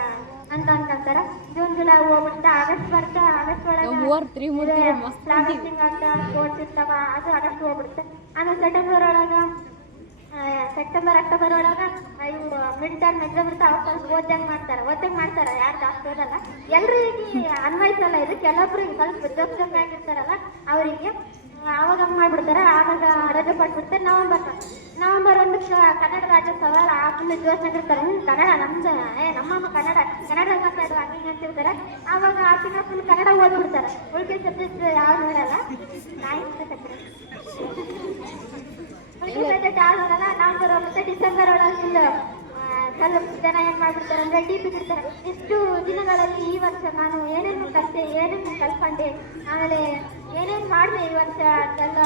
ಅಂತ ಅನ್ಕೊಂತಾರ. ಜೂನ್ ಜುಲೈ ಹೋಗ್ಬಿಡ್ತಾ ಆಗಸ್ಟ್ ಬರ್ತಾ, ಆಗಸ್ಟ್ ಒಳಗೆ ಫ್ಲಾವರ್ಸಿಂಗ್ ಅಂತ ಸ್ಪೋರ್ಟ್ಸ್ ಇರ್ತಾವ, ಅದು ಆಗಸ್ಟ್ ಹೋಗ್ಬಿಡುತ್ತೆ. ಆಮೇಲೆ ಸೆಪ್ಟೆಂಬರ್ ಅಕ್ಟೋಬರ್ ಒಳಗ ಇವು ಮಿಡ್ ಟರ್ಮ್ ಎಕ್ಸಾಮ್ ಇರ್ತಾವ, ಸ್ವಲ್ಪ ಓದ್ದಂಗೆ ಮಾಡ್ತಾರ. ಯಾರು ಜಾಸ್ತಿ ಓದಲ್ಲ, ಎಲ್ರಿಗೆ ಅನ್ವಯಿಸಲ್ಲ ಇದು. ಕೆಲವೊಬ್ರಿಗೆ ಸ್ವಲ್ಪ ವಿದ್ಯಾಭ್ಯಾಸರಾಗಿರ್ತಾರಲ್ಲ ಅವರಿಗೆ ಆವಾಗ ಹಂಗೆ ಮಾಡ್ಬಿಡ್ತಾರೆ. ಆವಾಗ ರಜೆ ಪಟ್ಬಿಡ್ತಾರೆ. ನವಂಬರ್ 1 ಕನ್ನಡ ರಾಜ್ಯೋತ್ಸವ ಆ ಫುಲ್ ಜೋಶನಾಗಿರ್ತಾರೆ. ಕನ್ನಡ ನಮ್ದು ನಮ್ಮಮ್ಮ ಕನ್ನಡ ಮಾತಾಡು ಹಂಗೆ ಅಂತಿರ್ತಾರೆ. ಆವಾಗ ಆ ತಿಂಗಳ ಫುಲ್ ಕನ್ನಡ ಓದ್ಬಿಡ್ತಾರೆ. ಉಳಿಕೆ ಸಬ್ಜೆಕ್ಟ್ ಯಾವ್ದು ನೋಡಲ್ಲ. ಆಗೋಲ್ಲ. ನವಂಬರ್ 1 ಡಿಸೆಂಬರ್ ಒಳಗೆ ಫುಲ್ ಸ್ವಲ್ಪ ಜನ ಏನ್ ಮಾಡ್ಬಿಡ್ತಾರೆ ಅಂದ್ರೆ ಡಿ ಬಿಟ್ಟಿರ್ತಾರೆ. ಇಷ್ಟು ದಿನಗಳಲ್ಲಿ ಈ ವರ್ಷ ನಾನು ಏನೇನು ಕಲಿತೆ, ಏನೇನು ಕಲ್ತ್ಕೊಂಡೆ, ಆಮೇಲೆ ಏನೇನು ಮಾಡಿದೆ ಈ ವರ್ಷ ಅಂತೆಲ್ಲ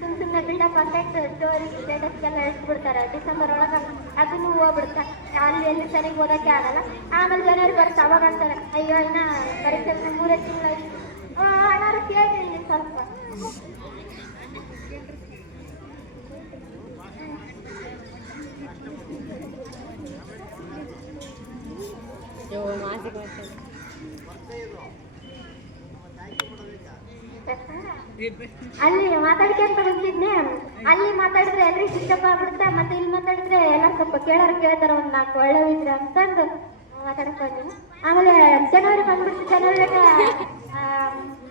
ಸುಮ್ಮನೆ ಬಿಲ್ಡಪ್ ಪರ್ಫೆಕ್ಟ್ ಸ್ಟೋರಿ ಸ್ಟೇಟಸ್ಗೆಲ್ಲ ಇಟ್ಬಿಡ್ತಾರೆ. ಡಿಸೆಂಬರ್ ಒಳಗೆ ಅದನ್ನು ಹೋಗ್ಬಿಡುತ್ತೆ. ಅಲ್ಲಿ ಎಲ್ಲಿ ಸರಿಯಾಗಿ ಓದೋಕ್ಕೆ ಆಗಲ್ಲ. ಆಮೇಲೆ ಜನವರಿ ಬರುತ್ತೆ, ಅವಾಗ ಅಂತಾರೆ ಅಯ್ಯೋ ಇನ್ನ ಪರೀಕ್ಷೆ 3 ತಿಂಗಳು ಅನಾರು ಕೇಳಿ ಸ್ವಲ್ಪ ಅಲ್ಲಿ ಮಾತಾಡ್ಕೊಂತ ಬಂದಿದ್ನೆ. ಅಲ್ಲಿ ಮಾತಾಡಿದ್ರೆ ಎಲ್ರಿಗೆ ಡಿಸ್ಟರ್ಬ್ ಆಗ್ಬಿಡುತ್ತೆ, ಮತ್ತೆ ಇಲ್ಲಿ ಮಾತಾಡಿದ್ರೆ ಎಲ್ಲ ಸ್ವಲ್ಪ ಕೇಳ್ತಾರ, ಒಂದು 4 ಒಳ್ಳೆವಿದ್ರೆ ಅಂತಂದು ಮಾತಾಡಕ್ ಬಂದಿನಿ. ಆಮೇಲೆ ಜನವರಿ ಬಂದ್ಬಿಡ್ತು. ಜನವರಿಗೆ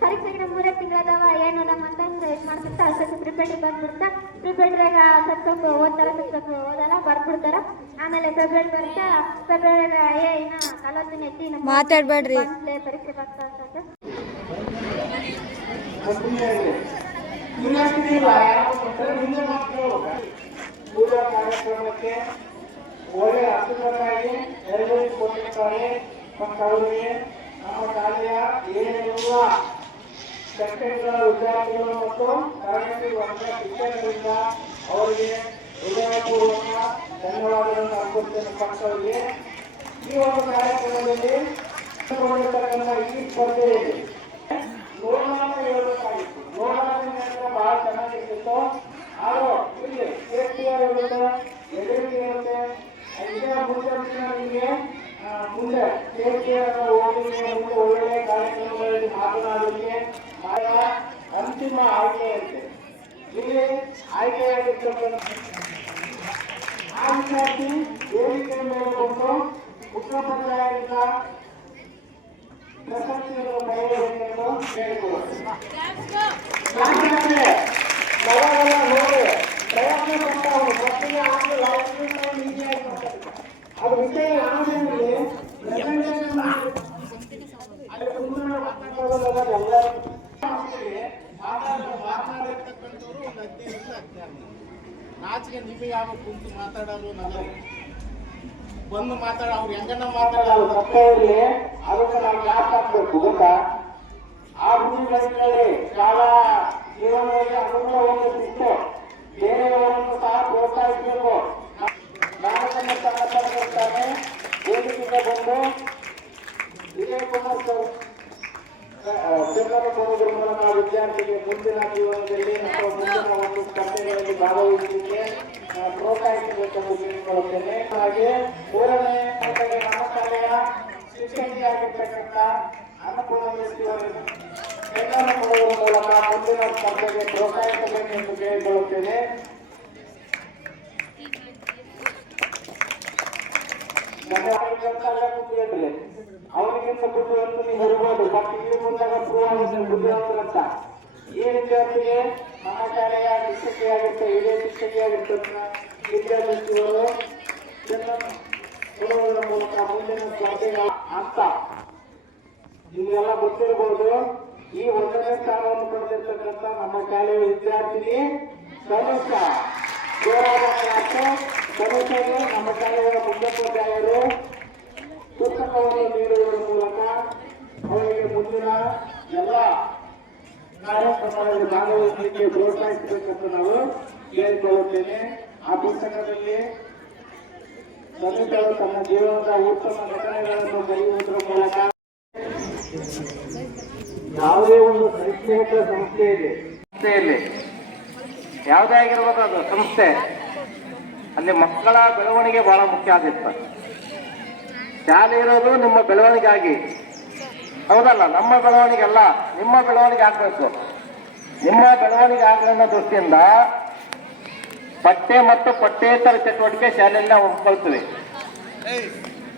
ಪರೀಕ್ಷೆಗೆ 3 ತಿಂಗಳದಾವ ಏನು ನಮ್ಮ ಅಂತಂದ್ರೆ ಇದು ಮಾಡ್ಬಿಡ್ತಾ ಸ್ವಲ್ಪ ಪ್ರಿಪೇರ್ಡಿಗೆ ಬಂದ್ಬಿಡ್ತಾ. ಪ್ರಿಪೇರ್ಡ್ರಾಗ ಸ್ವಲ್ಪ ಓದ್ತಾರ, ಸ್ವಲ್ಪ ಓದಲ್ಲ ಬರ್ಬಿಡ್ತಾರ. ಆಮೇಲೆ ಫೆಬ್ರವರಿ ಬರುತ್ತೆ. ಫೆಬ್ರವರಿ ಇನ್ನ 40 ದಿನ ಐತಿ ಮಾತಾಡ್ಬೇಡ್ರಿ, ಪರೀಕ್ಷೆ ಬರ್ತಾ ಅಂತಂದ್ರೆ ಪೂಜಾ ಕಾರ್ಯಕ್ರಮಕ್ಕೆ ಒಳ್ಳೆ ಅರ್ಥವಾಗಿ ನೆರವೇರಿಸಿ ಕೊಟ್ಟಿರ್ತಾರೆ. ಮತ್ತು ಅವರಿಗೆ ನಮ್ಮ ಶಾಲೆಯ ಏನೆಲ್ಲ ಸೆಕ್ಟರ್ಗಳ ವಿದ್ಯಾರ್ಥಿಗಳು ಮತ್ತು ತರಗತಿ ವರ್ಗ ಶಿಕ್ಷಕರಿಂದ ಅವರಿಗೆ ಹೃದಯಪೂರ್ವಕ ಧನ್ಯವಾದಗಳನ್ನು ಅರ್ಪಿಸುತ್ತೇನೆ. ಮಕ್ಕಳಿಗೆ ಈ ಒಂದು ಕಾರ್ಯಕ್ರಮದಲ್ಲಿ ಈ ಸ್ಪರ್ಧೆಯಲ್ಲಿ ನೋಡೋಣ ಹೇಳಬೇಕಾಗಿತ್ತು. ನೋಡೋಣ ಬಹಳ ಚೆನ್ನಾಗಿರ್ತಿತ್ತು. ಆದರೂ ಇಲ್ಲಿ ಸೇಫ್ಟಿಯರ್ ಇರುತ್ತೆ, ಎದುರಿಗೆ ಇರುತ್ತೆ. ಇದೇ ಮುಂದೆ ನಿಮಗೆ ಮುಂದೆ ಸೇಫ್ಟಿಯರ್ ಹೋಗಿ ಒಳ್ಳೆಯ ಕಾರ್ಯಕ್ರಮಗಳಲ್ಲಿ ಮಾತನಾಡಲಿಕ್ಕೆ ಅಂತಿಮ ಆಯ್ಕೆ ಇರುತ್ತೆ. ಇಲ್ಲಿ ಆಯ್ಕೆಯಾಗಿರ್ತಕ್ಕಂಥ ಆ ವಿದ್ಯಾರ್ಥಿ ವೇದಿಕೆ ಮೇಲೆ ಬಂದು ಉತ್ತರ ಪಂಚಾಯತ್ನ ಪ್ರಶಸ್ತಿಯನ್ನು ಪಡೆಯಬೇಕೆಂದು ಕೇಳಿಕೊಳ್ಳುತ್ತೇನೆ. ನೋಡಿ ಪ್ರಯತ್ನ ಪಟ್ಟವರು ಮಕ್ಕಳಿಗೆ ಆಗಲ್ಲ, ಅದು ವಿಷಯ ಆಮೇಲೆ ಮಾತನಾಡಿರ್ತಕ್ಕಂಥವ್ರು ಒಂದು 15 ರಿಂದ 16 ನಾಚಿಕೆ ನಿಮಗೆ ಯಾವ ಕುಂತು ಮಾತಾಡಲು ನನಗೆ ಬಂದು ಅವ್ರು ಹೆಂಗನ್ನ ಮಾತಾಡೋದು ತಪ್ಪೇ ಇರಲಿ, ಅದಕ್ಕೆ ನಾವು ಯಾಕೆ ಹಾಕ್ಬೇಕು ಗೊತ್ತಾ? ಆ ಬುದ್ಧಿಗಳಲ್ಲಿ ಶಾಲಾ ಜೀವನದಲ್ಲಿ ಅನುಕೂಲವನ್ನು ಬಿಟ್ಟು ಬೇರೆಯವರನ್ನು ಸಹ ಪ್ರೋತ್ಸಾಹಿಸಬೇಕು. ನಾಮಕನ್ನ ತಗೊಳ್ತಾನೆ ವೇದಿಕೆಗೆ ಬಂದು ವಿಜಯ್ ಕುಮಾರ್ ಬೆಂಬಲ ಕೊಡುವುದರ ಮೂಲಕ ವಿದ್ಯಾರ್ಥಿಗೆ ಮುಂದಿನ ಜೀವನದಲ್ಲಿ ಅಥವಾ ಮುಂದಿನ ಒಂದು ಸ್ಪರ್ಧೆಗಳಲ್ಲಿ ಭಾಗವಹಿಸಲಿಕ್ಕೆ ಪ್ರೋತ್ಸಾಹಿಸಬೇಕೆಂದು ತಿಳಿದುಕೊಳ್ಳುತ್ತೇನೆ. ಹಾಗೆ 3ನೇ ಹಂತಕ್ಕೆ ನಮ್ಮ ಶಾಲೆಯ ಶಿಕ್ಷಕಿಯಾಗಿರ್ತಕ್ಕಂಥ ಅನ್ನಪೂರ್ಣೇಶ್ವರಿ ಬೆಂಬಲ ಕೊಡುವುದರ ಮೂಲಕ ಮುಂದಿನ ಸ್ಪರ್ಧೆಗೆ ಪ್ರೋತ್ಸಾಹಿಸಬೇಕೆಂದು ಕೇಳಿಕೊಳ್ಳುತ್ತೇನೆ. ಅವರಿಗಿಂತ ಬುದ್ಧಿವಂತ ನೀವು ಇರ್ಬೋದು, ಬಟ್ ಇಲ್ಲಿ ಮುಂದಾಗ ಬುದ್ಧಿವಂತರಂತ ಈ ವಿದ್ಯಾರ್ಥಿಗೆ ನಮ್ಮ ಶಾಲೆಯ ಶಿಕ್ಷಕಿಯಾಗಿರ್ತಾರೆ, ಇದೇ ಶಿಕ್ಷಕಿಯಾಗಿರ್ತಕ್ಕಂಥ ವಿದ್ಯಾರ್ಥಿಗಳು ಕೊಡುವುದರ ಮೂಲಕ ಮುಂದಿನ ಸ್ಪರ್ಧೆಗಳ ಅಂತ ನಿಮಗೆಲ್ಲ ಗೊತ್ತಿರಬಹುದು. ಈ 1ನೇ ಸ್ಥಾನವನ್ನು ಪಡೆದಿರ್ತಕ್ಕಂಥ ನಮ್ಮ ಶಾಲೆಯ ವಿದ್ಯಾರ್ಥಿನಿ ತನುಷ ತನುಷಗೆ ನಮ್ಮ ಶಾಲೆಯ ಮುಖ್ಯೋಪಾಧ್ಯಾಯರು ಪುಸ್ತಕವನ್ನು ನೀಡುವುದರ ಮೂಲಕ ಅವರಿಗೆ ಮುಂದಿನ ಎಲ್ಲ ಕಾರ್ಯಕ್ರಮಗಳಲ್ಲಿ ಭಾಗವಹಿಸಲಿಕ್ಕೆ ಪ್ರೋತ್ಸಾಹಿಸಬೇಕೆಂದು ನಾವು ಕೇಳಿಕೊಳ್ಳುತ್ತೇನೆ. ಆ ಪುಸ್ತಕದಲ್ಲಿ ತನುಷರು ತನ್ನ ಜೀವನದ ಉತ್ತಮ ಘಟನೆಗಳನ್ನು ಬರೆಯುವುದರ ಮೂಲಕ ಯಾವುದೇ ಒಂದು ಶೈಕ್ಷಣಿಕ ಸಂಸ್ಥೆಯಲ್ಲಿ ಯಾವುದೇ ಆಗಿರ್ಬೋದು ಅದು ಸಂಸ್ಥೆ, ಅಲ್ಲಿ ಮಕ್ಕಳ ಬೆಳವಣಿಗೆ ಬಹಳ ಮುಖ್ಯ ಆಗಿತ್ತು. ಶಾಲೆ ಇರೋದು ನಿಮ್ಮ ಬೆಳವಣಿಗೆ, ಹೌದಲ್ಲ? ನಮ್ಮ ಬೆಳವಣಿಗೆ ಅಲ್ಲ, ನಿಮ್ಮ ಬೆಳವಣಿಗೆ ಆಗ್ಬೇಕು. ನಿಮ್ಮ ಬೆಳವಣಿಗೆ ಆಗಲಿ ಅನ್ನೋ ದೃಷ್ಟಿಯಿಂದ ಪಠ್ಯ ಮತ್ತು ಪಠ್ಯೇತರ ಚಟುವಟಿಕೆ ಶಾಲೆಯಲ್ಲಿ ನಾವು ಒಪ್ಕೊಳ್ತೀವಿ.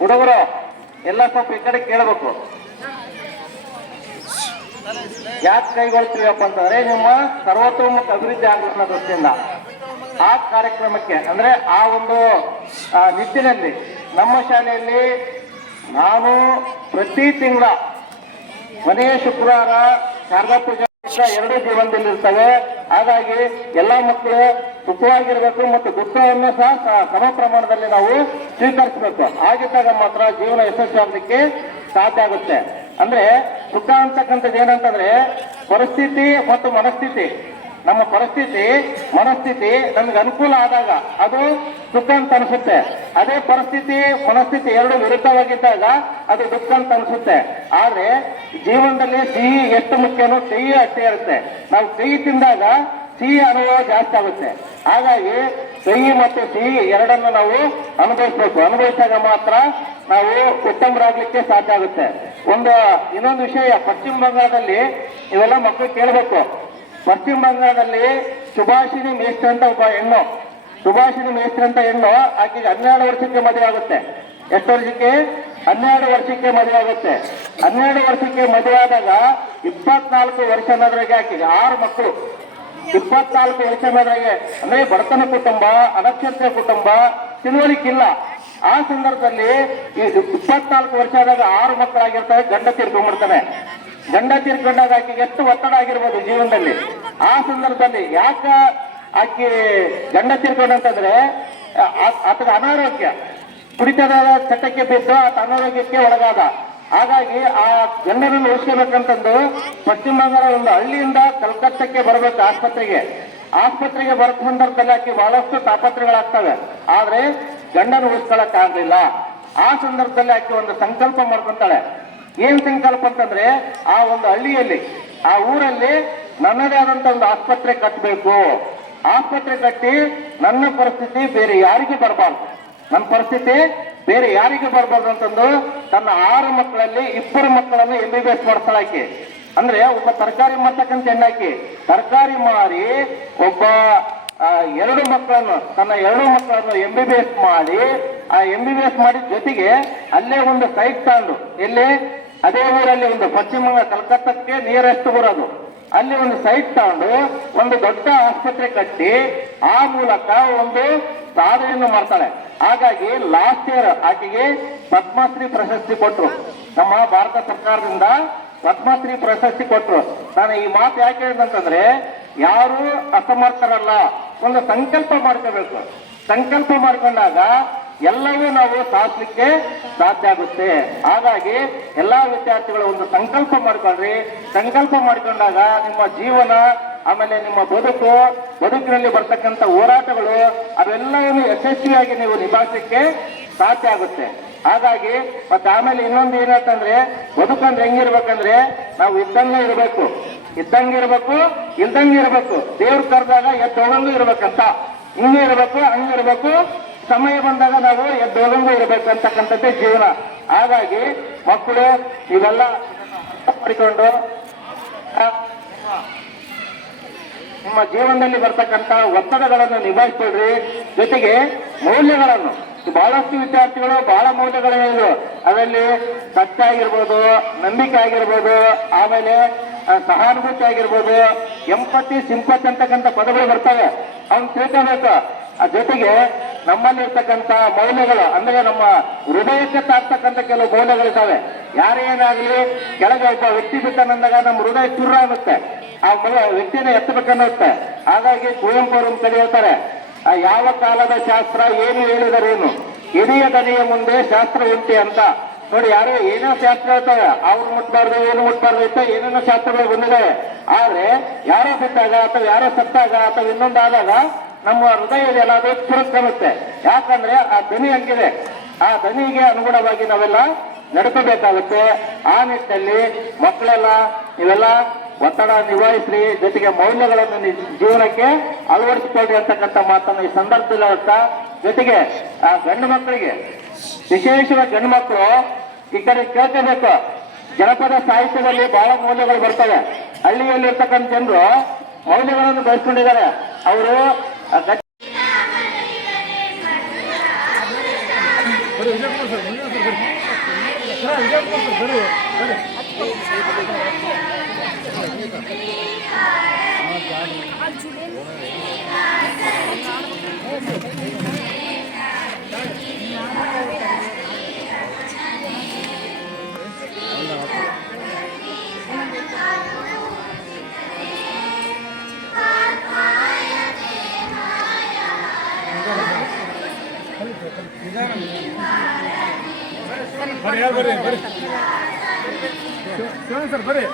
ಹುಡುಗರು ಎಲ್ಲ ಸ್ವಲ್ಪ ಈ ಕಡೆ ಕೇಳಬೇಕು. ಯಾಕೆ ಕೈಗೊಳ್ತೀವಪ್ಪ ಅಂತಂದ್ರೆ ನಿಮ್ಮ ಸರ್ವತೋಮುಖ ಅಭಿವೃದ್ಧಿ ಆಗಲಿ ಅನ್ನೋ ದೃಷ್ಟಿಯಿಂದ ಆ ಕಾರ್ಯಕ್ರಮಕ್ಕೆ ಅಂದ್ರೆ ಆ ಒಂದು ನಿಟ್ಟಿನಲ್ಲಿ ನಮ್ಮ ಶಾಲೆಯಲ್ಲಿ ನಾನು ಪ್ರತಿ ತಿಂಗಳ ಮನೆಯ ಶುಕ್ರವಾರ ಶಾರದಾ ಪೂಜಾ 2 ಜೀವನದಲ್ಲಿರ್ತವೆ. ಹಾಗಾಗಿ ಎಲ್ಲಾ ಮಕ್ಕಳು ಸುಖವಾಗಿರ್ಬೇಕು ಮತ್ತು ದುಃಖವನ್ನು ಸಹ ಸಮ ಪ್ರಮಾಣದಲ್ಲಿ ನಾವು ಸ್ವೀಕರಿಸಬೇಕು. ಆಗಿದ್ದಾಗ ಮಾತ್ರ ಜೀವನ ಯಶಸ್ವಿಯಾಗಲಿಕ್ಕೆ ಸಾಧ್ಯ ಆಗುತ್ತೆ. ಅಂದ್ರೆ ಸುಖ ಅಂತಕ್ಕಂಥದ್ದು ಏನಂತಂದ್ರೆ ಪರಿಸ್ಥಿತಿ ಮತ್ತು ಮನಸ್ಥಿತಿ. ನಮ್ಮ ಪರಿಸ್ಥಿತಿ ಮನಸ್ಥಿತಿ ನಮ್ಗೆ ಅನುಕೂಲ ಆದಾಗ ಅದು ಸುಖ ಅಂತ ಅನಿಸುತ್ತೆ. ಅದೇ ಪರಿಸ್ಥಿತಿ ಮನಸ್ಥಿತಿ 2 ವಿರುದ್ಧವಾಗಿದ್ದಾಗ ಅದು ದುಃಖ ಅಂತ ಅನಿಸುತ್ತೆ. ಆದ್ರೆ ಜೀವನದಲ್ಲಿ ಸಿಹಿ ಎಷ್ಟು ಮುಖ್ಯನೋ ಸಿಹಿ ಅಷ್ಟೇ ಇರುತ್ತೆ. ನಾವು ಸಿಹಿ ತಿಂದಾಗ ಸಿಹಿ ಅನುಭವ ಜಾಸ್ತಿ ಆಗುತ್ತೆ. ಹಾಗಾಗಿ ಸಿಹಿ ಮತ್ತು ಸಿಹಿ ಎರಡನ್ನು ನಾವು ಅನುಭವಿಸ್ಬೇಕು. ಅನುಭವಿಸಿದಾಗ ಮಾತ್ರ ನಾವು ಉತ್ತಮರಾಗ್ಲಿಕ್ಕೆ ಸಾಧ್ಯ ಆಗುತ್ತೆ. ಇನ್ನೊಂದು ವಿಷಯ, ಪಶ್ಚಿಮ ಬಂಗಾಳದಲ್ಲಿ ಇವೆಲ್ಲ ಮಕ್ಕಳು ಕೇಳಬೇಕು. ಪಶ್ಚಿಮ ಬಂಗಾಳದಲ್ಲಿ ಸುಭಾಷಿಣಿ ಮೇಸ್ತ್ರಿ ಅಂತ ಒಬ್ಬ ಹೆಣ್ಣು, ಸುಭಾಷಿಣಿ ಮೇಸ್ತ್ರಿ ಅಂತ ಹೆಣ್ಣು, ಆಕೆಗೆ 12 ವರ್ಷಕ್ಕೆ ಮದುವೆ ಆಗುತ್ತೆ. ಎಷ್ಟು ವರ್ಷಕ್ಕೆ? 12 ವರ್ಷಕ್ಕೆ ಮದುವೆ ಆಗುತ್ತೆ. 12 ವರ್ಷಕ್ಕೆ ಮದುವೆ ಆದಾಗ 24 ವರ್ಷ ಅನ್ನೋದ್ರಾಗೆ ಆಕೆಗೆ 6 ಮಕ್ಕಳು. 24 ವರ್ಷ ಅನ್ನೋದ್ರಾಗೆ ಅಂದ್ರೆ ಬಡತನ ಕುಟುಂಬ, ಅನಕ್ಷತ್ರ ಕುಟುಂಬ, ತಿಳುವಳಿಕಿಲ್ಲ. ಆ ಸಂದರ್ಭದಲ್ಲಿ ಈ 24 ವರ್ಷ ಆದಾಗ 6 ಮಕ್ಕಳಾಗಿರ್ತಾರೆ. ಗಂಡ ತೀರ್ಕೊಂಡ್ಬಿಡ್ತಾನೆ. ಗಂಡ ತೀರ್ಕೊಂಡಾಗ ಆಕೆಗೆ ಎಷ್ಟು ಒತ್ತಡ ಆಗಿರ್ಬೋದು ಜೀವನದಲ್ಲಿ. ಆ ಸಂದರ್ಭದಲ್ಲಿ ಯಾಕ ಆಕೆ ಗಂಡ ತೀರ್ಕೊಂಡಂತಂದ್ರೆ ಆತನ ಅನಾರೋಗ್ಯ, ಕುಡಿತದ ಚಟಕ್ಕೆ ಬಿದ್ದು ಆತ ಅನಾರೋಗ್ಯಕ್ಕೆ ಒಳಗಾದ. ಹಾಗಾಗಿ ಆ ಗಂಡನನ್ನು ಉಳಿಸ್ಕೋಬೇಕಂತಂದು ಪಶ್ಚಿಮ ಬಂಗಾಳ ಒಂದು ಹಳ್ಳಿಯಿಂದ ಕಲ್ಕತ್ತಕ್ಕೆ ಬರಬೇಕು ಆಸ್ಪತ್ರೆಗೆ ಬರೋ ಸಂದರ್ಭದಲ್ಲಿ ಆಕೆ ಬಹಳಷ್ಟು ತಾಪತ್ರೆಗಳಾಗ್ತವೆ. ಆದ್ರೆ ಗಂಡನ ಉಳಿಸ್ಕೊಳಕ್ ಆಗ್ಲಿಲ್ಲ. ಆ ಸಂದರ್ಭದಲ್ಲಿ ಆಕೆ ಒಂದು ಸಂಕಲ್ಪ ಮಾಡ್ಕೊಂತಾಳೆ. ಏನ್ ಸಂಕಲ್ಪ ಅಂತಂದ್ರೆ ಆ ಒಂದು ಹಳ್ಳಿಯಲ್ಲಿ, ಆ ಊರಲ್ಲಿ ನನ್ನದೇ ಆದಂತ ಒಂದು ಆಸ್ಪತ್ರೆ ಕಟ್ಟಬೇಕು. ಆಸ್ಪತ್ರೆ ಕಟ್ಟಿ ನನ್ನ ಪರಿಸ್ಥಿತಿ ಬೇರೆ ಯಾರಿಗೂ ಬರಬಾರ್ದು, ನನ್ನ ಪರಿಸ್ಥಿತಿ ಬೇರೆ ಯಾರಿಗೂ ಬರಬಾರ್ದು ಅಂತಂದು ತನ್ನ 6 ಮಕ್ಕಳಲ್ಲಿ 2 ಮಕ್ಕಳನ್ನು MBBS ಮಾಡ್ತಾಳಾಕಿ. ಅಂದ್ರೆ ಒಬ್ಬ ತರಕಾರಿ ಮಾರ್ತಕ್ಕಂಥ ಹೆಣ್ಣಾಕಿ ತರಕಾರಿ ಮಾರಿ ಒಬ್ಬ 2 ಮಕ್ಕಳನ್ನು, ತನ್ನ 2 ಮಕ್ಕಳನ್ನು MBBS ಮಾಡಿ, ಆ MBBS ಮಾಡಿದ ಜೊತೆಗೆ ಅಲ್ಲೇ ಒಂದು ಸೈಟ್ ತಗೊಂಡು, ಎಲ್ಲಿ ಅದೇ ಊರಲ್ಲಿ ಒಂದು ಪಶ್ಚಿಮ ಬಂಗಾಳ ಕಲ್ಕತ್ತಕ್ಕೆ ನಿಯರೆಸ್ಟ್ ಬರೋದು, ಅಲ್ಲಿ ಒಂದು ಸೈಟ್ ತಗೊಂಡು ಒಂದು ದೊಡ್ಡ ಆಸ್ಪತ್ರೆ ಕಟ್ಟಿ ಆ ಮೂಲಕ ಒಂದು ಸಾಧನೆಯನ್ನು ಮಾಡ್ತಾಳೆ. ಹಾಗಾಗಿ ಲಾಸ್ಟ್ ಇಯರ್ ಆಕೆಗೆ ಪದ್ಮಶ್ರೀ ಪ್ರಶಸ್ತಿ ಕೊಟ್ಟರು. ನಮ್ಮ ಭಾರತ ಸರ್ಕಾರದಿಂದ ಪದ್ಮಶ್ರೀ ಪ್ರಶಸ್ತಿ ಕೊಟ್ಟರು. ನಾನು ಈ ಮಾತು ಯಾಕೆ ಹೇಳಿದಂತಂದ್ರೆ, ಯಾರು ಅಸಮರ್ಥರಲ್ಲ, ಒಂದು ಸಂಕಲ್ಪ ಮಾಡ್ಕೋಬೇಕು. ಸಂಕಲ್ಪ ಮಾಡ್ಕೊಂಡಾಗ ಎಲ್ಲವೂ ನಾವು ಸಾಧಿಸಲಿಕ್ಕೆ ಸಾಧ್ಯ ಆಗುತ್ತೆ. ಹಾಗಾಗಿ ಎಲ್ಲಾ ವಿದ್ಯಾರ್ಥಿಗಳು ಒಂದು ಸಂಕಲ್ಪ ಮಾಡ್ಕೊಳ್ರಿ. ಸಂಕಲ್ಪ ಮಾಡ್ಕೊಂಡಾಗ ನಿಮ್ಮ ಜೀವನ, ಆಮೇಲೆ ನಿಮ್ಮ ಬದುಕಿನಲ್ಲಿ ಬರ್ತಕ್ಕಂಥ ಹೋರಾಟಗಳು ಅವೆಲ್ಲವನ್ನು ಯಶಸ್ವಿಯಾಗಿ ನೀವು ನಿಭಾಯಿಸಲಿಕ್ಕೆ ಸಾಧ್ಯ ಆಗುತ್ತೆ. ಹಾಗಾಗಿ ಮತ್ತೆ ಆಮೇಲೆ ಇನ್ನೊಂದು ಏನಂತಂದ್ರೆ, ಬದುಕಂದ್ರೆ ಹೆಂಗಿರ್ಬೇಕಂದ್ರೆ ನಾವು ಇದ್ದಂಗೆ ಇರಬೇಕು, ಇಲ್ದಂಗೆ ಇರಬೇಕು. ದೇವ್ರು ಕರೆದಾಗ ಎದ್ದೋಗಂಗೂ ಇರ್ಬೇಕಂತ, ಹಿಂಗೆ ಇರಬೇಕು, ಹಂಗಿರ್ಬೇಕು. ಸಮಯ ಬಂದಾಗ ನಾವು ಎದ್ದೋಗಂಗೂ ಇರ್ಬೇಕಂತಕ್ಕಂಥದ್ದೇ ಜೀವನ. ಹಾಗಾಗಿ ಮಕ್ಕಳು ಇವೆಲ್ಲ ಮಾಡಿಕೊಂಡು ನಿಮ್ಮ ಜೀವನದಲ್ಲಿ ಬರ್ತಕ್ಕಂಥ ಒತ್ತಡಗಳನ್ನು ನಿಭಾಯಿಸ್ಕೊಳ್ರಿ. ಜೊತೆಗೆ ಮೌಲ್ಯಗಳನ್ನು, ಬಹಳಷ್ಟು ವಿದ್ಯಾರ್ಥಿಗಳು ಬಹಳ ಮೌಲ್ಯಗಳೇನಿದೆ, ಅದರಲ್ಲಿ ಸತ್ಯ ಆಗಿರ್ಬೋದು, ನಂಬಿಕೆ ಆಗಿರ್ಬೋದು, ಆಮೇಲೆ ಸಹಾನುಭೂತಿ ಆಗಿರ್ಬೋದು, ಎಂಪತಿ, ಸಿಂಪತಿ ಅಂತಕ್ಕಂಥ ಪದಗಳು ಬರ್ತವೆ, ಅವ್ನು ತಿಳ್ಕೋಬೇಕು. ಜೊತೆಗೆ ನಮ್ಮಲ್ಲಿ ಇರ್ತಕ್ಕಂಥ ಮೌಲ್ಯಗಳು ಅಂದ್ರೆ ನಮ್ಮ ಹೃದಯಕ್ಕೆ ತಾಗ್ತಕ್ಕಂಥ ಕೆಲವು ಮೌಲ್ಯಗಳಿದ್ದಾವೆ. ಯಾರೇನಾಗಲಿ ಕೆಳಗೆ ಒಬ್ಬ ವ್ಯಕ್ತಿ ಬಿಟ್ಟನಂದಾಗ ನಮ್ಮ ಹೃದಯ ಚುರ್ರ ಆಗುತ್ತೆ, ಆ ವ್ಯಕ್ತಿನ ಎತ್ತಬೇಕನ್ನುತ್ತೆ. ಹಾಗಾಗಿ ಕುವೆಂಪು ಅವರು ಕಡೆ ಹೇಳ್ತಾರೆ, ಯಾವ ಕಾಲದ ಶಾಸ್ತ್ರ ಏನು ಹೇಳಿದರೇನು, ಹಿರಿಯ ದನಿಯ ಮುಂದೆ ಶಾಸ್ತ್ರ ಉಂಟೆ ಅಂತ. ನೋಡಿ, ಯಾರು ಏನೋ ಶಾಸ್ತ್ರ ಹೇಳ್ತಾರೆ, ಅವ್ರು ಮುಟ್ಬಾರ್ದು, ಏನು ಮುಟ್ಬಾರ್ದು ಅಂತ ಏನೇನೋ ಶಾಸ್ತ್ರಗಳು ಬಂದಿದೆ. ಆದ್ರೆ ಯಾರೋ ಬಿಟ್ಟಾಗ ಅಥವಾ ಯಾರೋ ಸತ್ತಾಗ ಅಥವಾ ಇನ್ನೊಂದಾದಾಗ ನಮ್ಮ ಹೃದಯ ಇದೆಲ್ಲ ಅದು ಚುರುಕನ್ನುತ್ತೆ. ಯಾಕಂದ್ರೆ ಆ ಧ್ವನಿ ಹಂಗಿದೆ, ಆ ಧ್ವನಿಗೆ ಅನುಗುಣವಾಗಿ ನಾವೆಲ್ಲ ನಡ್ಕೋಬೇಕಾಗುತ್ತೆ. ಆ ನಿಟ್ಟಿನಲ್ಲಿ ಮಕ್ಕಳೆಲ್ಲ ನೀವೆಲ್ಲ ಒತ್ತಡ ನಿಭಾಯಿಸ್ರಿ, ಜೊತೆಗೆ ಮೌಲ್ಯಗಳನ್ನು ಜೀವನಕ್ಕೆ ಅಳವಡಿಸಿಕೊಳ್ಳಿ ಅಂತಕ್ಕಂಥ ಮಾತನ್ನು ಈ ಸಂದರ್ಭದಲ್ಲಿ ಹೇಳ್ತಾ, ಜೊತೆಗೆ ಆ ಗಂಡು ಮಕ್ಕಳಿಗೆ, ವಿಶೇಷವಾಗಿ ಗಂಡು ಮಕ್ಕಳು ಈ ಕಡೆ ಕೇಳ್ಕೋಬೇಕು. ಜನಪದ ಸಾಹಿತ್ಯದಲ್ಲಿ ಬಹಳ ಮೌಲ್ಯಗಳು ಬರ್ತವೆ. ಹಳ್ಳಿಯಲ್ಲಿ ಇರ್ತಕ್ಕಂಥ ಜನರು ಮೌಲ್ಯಗಳನ್ನು ಬೆಳೆಸ್ಕೊಂಡಿದ್ದಾರೆ. ಅವರು ಸರ್ ಬರ್ರಿ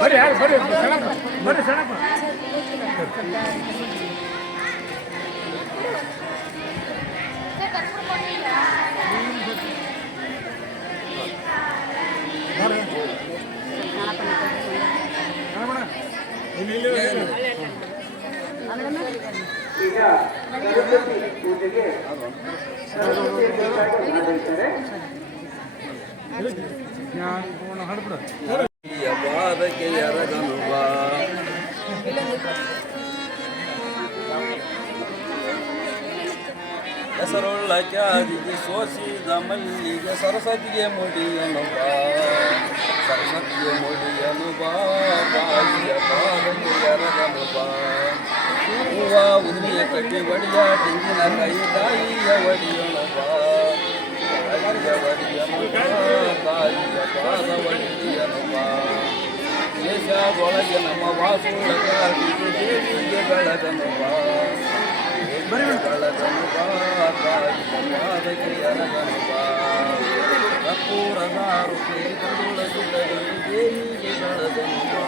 ಬರ್ರಿ ಯಾರು ಬರ್ರಿ ಬರ್ರಿ ಸಣ್ಣಪ್ಪ ಈಗ ಪೂಜೆಗೆ ಬಾಧಕ್ಕೆ ಎರಗನು ಬಾ ಹೆಸರುಳ್ಳ ಖ್ಯಾತಿಗೆ ಸೋಸಿದ ಮಲ್ಲಿಗೆ ಸರಸ್ವತಿಗೆ ಮುಡಿಯನು ಬಾ, ಸರಸ್ವತಿಗೆ ಮುಡಿಯನು ಬಾ, ಬಾಯಿಯ ಬಾಧಕ್ಕೆ ಎರಗನು ಬಾ. ಹೂವ ಉದುರಿಯ ಕಟ್ಟಿ ಒಡಿಯ ತೆಂಗಿನ ಕಾಯಿಯ ಒಡಿಯನು ಬಾ, ತಾಯಿಯ ಒಡಿಯನು ಬಾ, ತಾಯಿಯ ಪಾದ ಒಡಿಯನು ಬಾ. ದೇಶದೊಳಗೆ ನಮ್ಮ ವಾಸುಳಗ ದೇವಿಗೆ ಬೆಳಗನು ಬಾ, ಬೆಳಗನು ಬಾ, ತಾಯಿಯ ಪಾದಕ್ಕೆ ಎರಗನು ಬಾ. ಕರ್ಪೂರದ ರುಚಿ ಕರುಳಗುತ್ತದೆ ದೇವಿಗೆ ಬೆಳಗನು ಬಾ.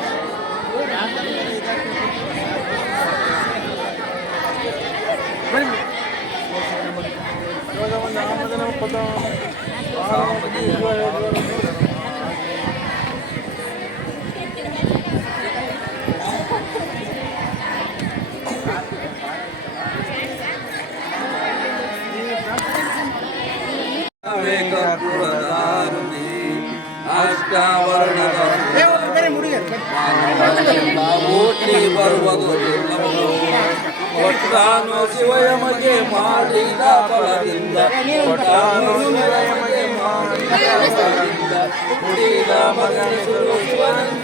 ಅಷ್ಟಾವರಣದ ಓಟ್ಲಿ ಬರುವುದು ಒಟ್ಟಾನು ಶಿವಯಮಗೆ ಮಾಡಿದ ಫಲದಿಂದ, ಒಟ್ಟಾನು ಶಿವಯಮಗೆ ಮಾಡಿದ ಫಲದಿಂದ ಹುಟ್ಟಿದ ಮಗನಿಸುವ ಶಿವನಂದ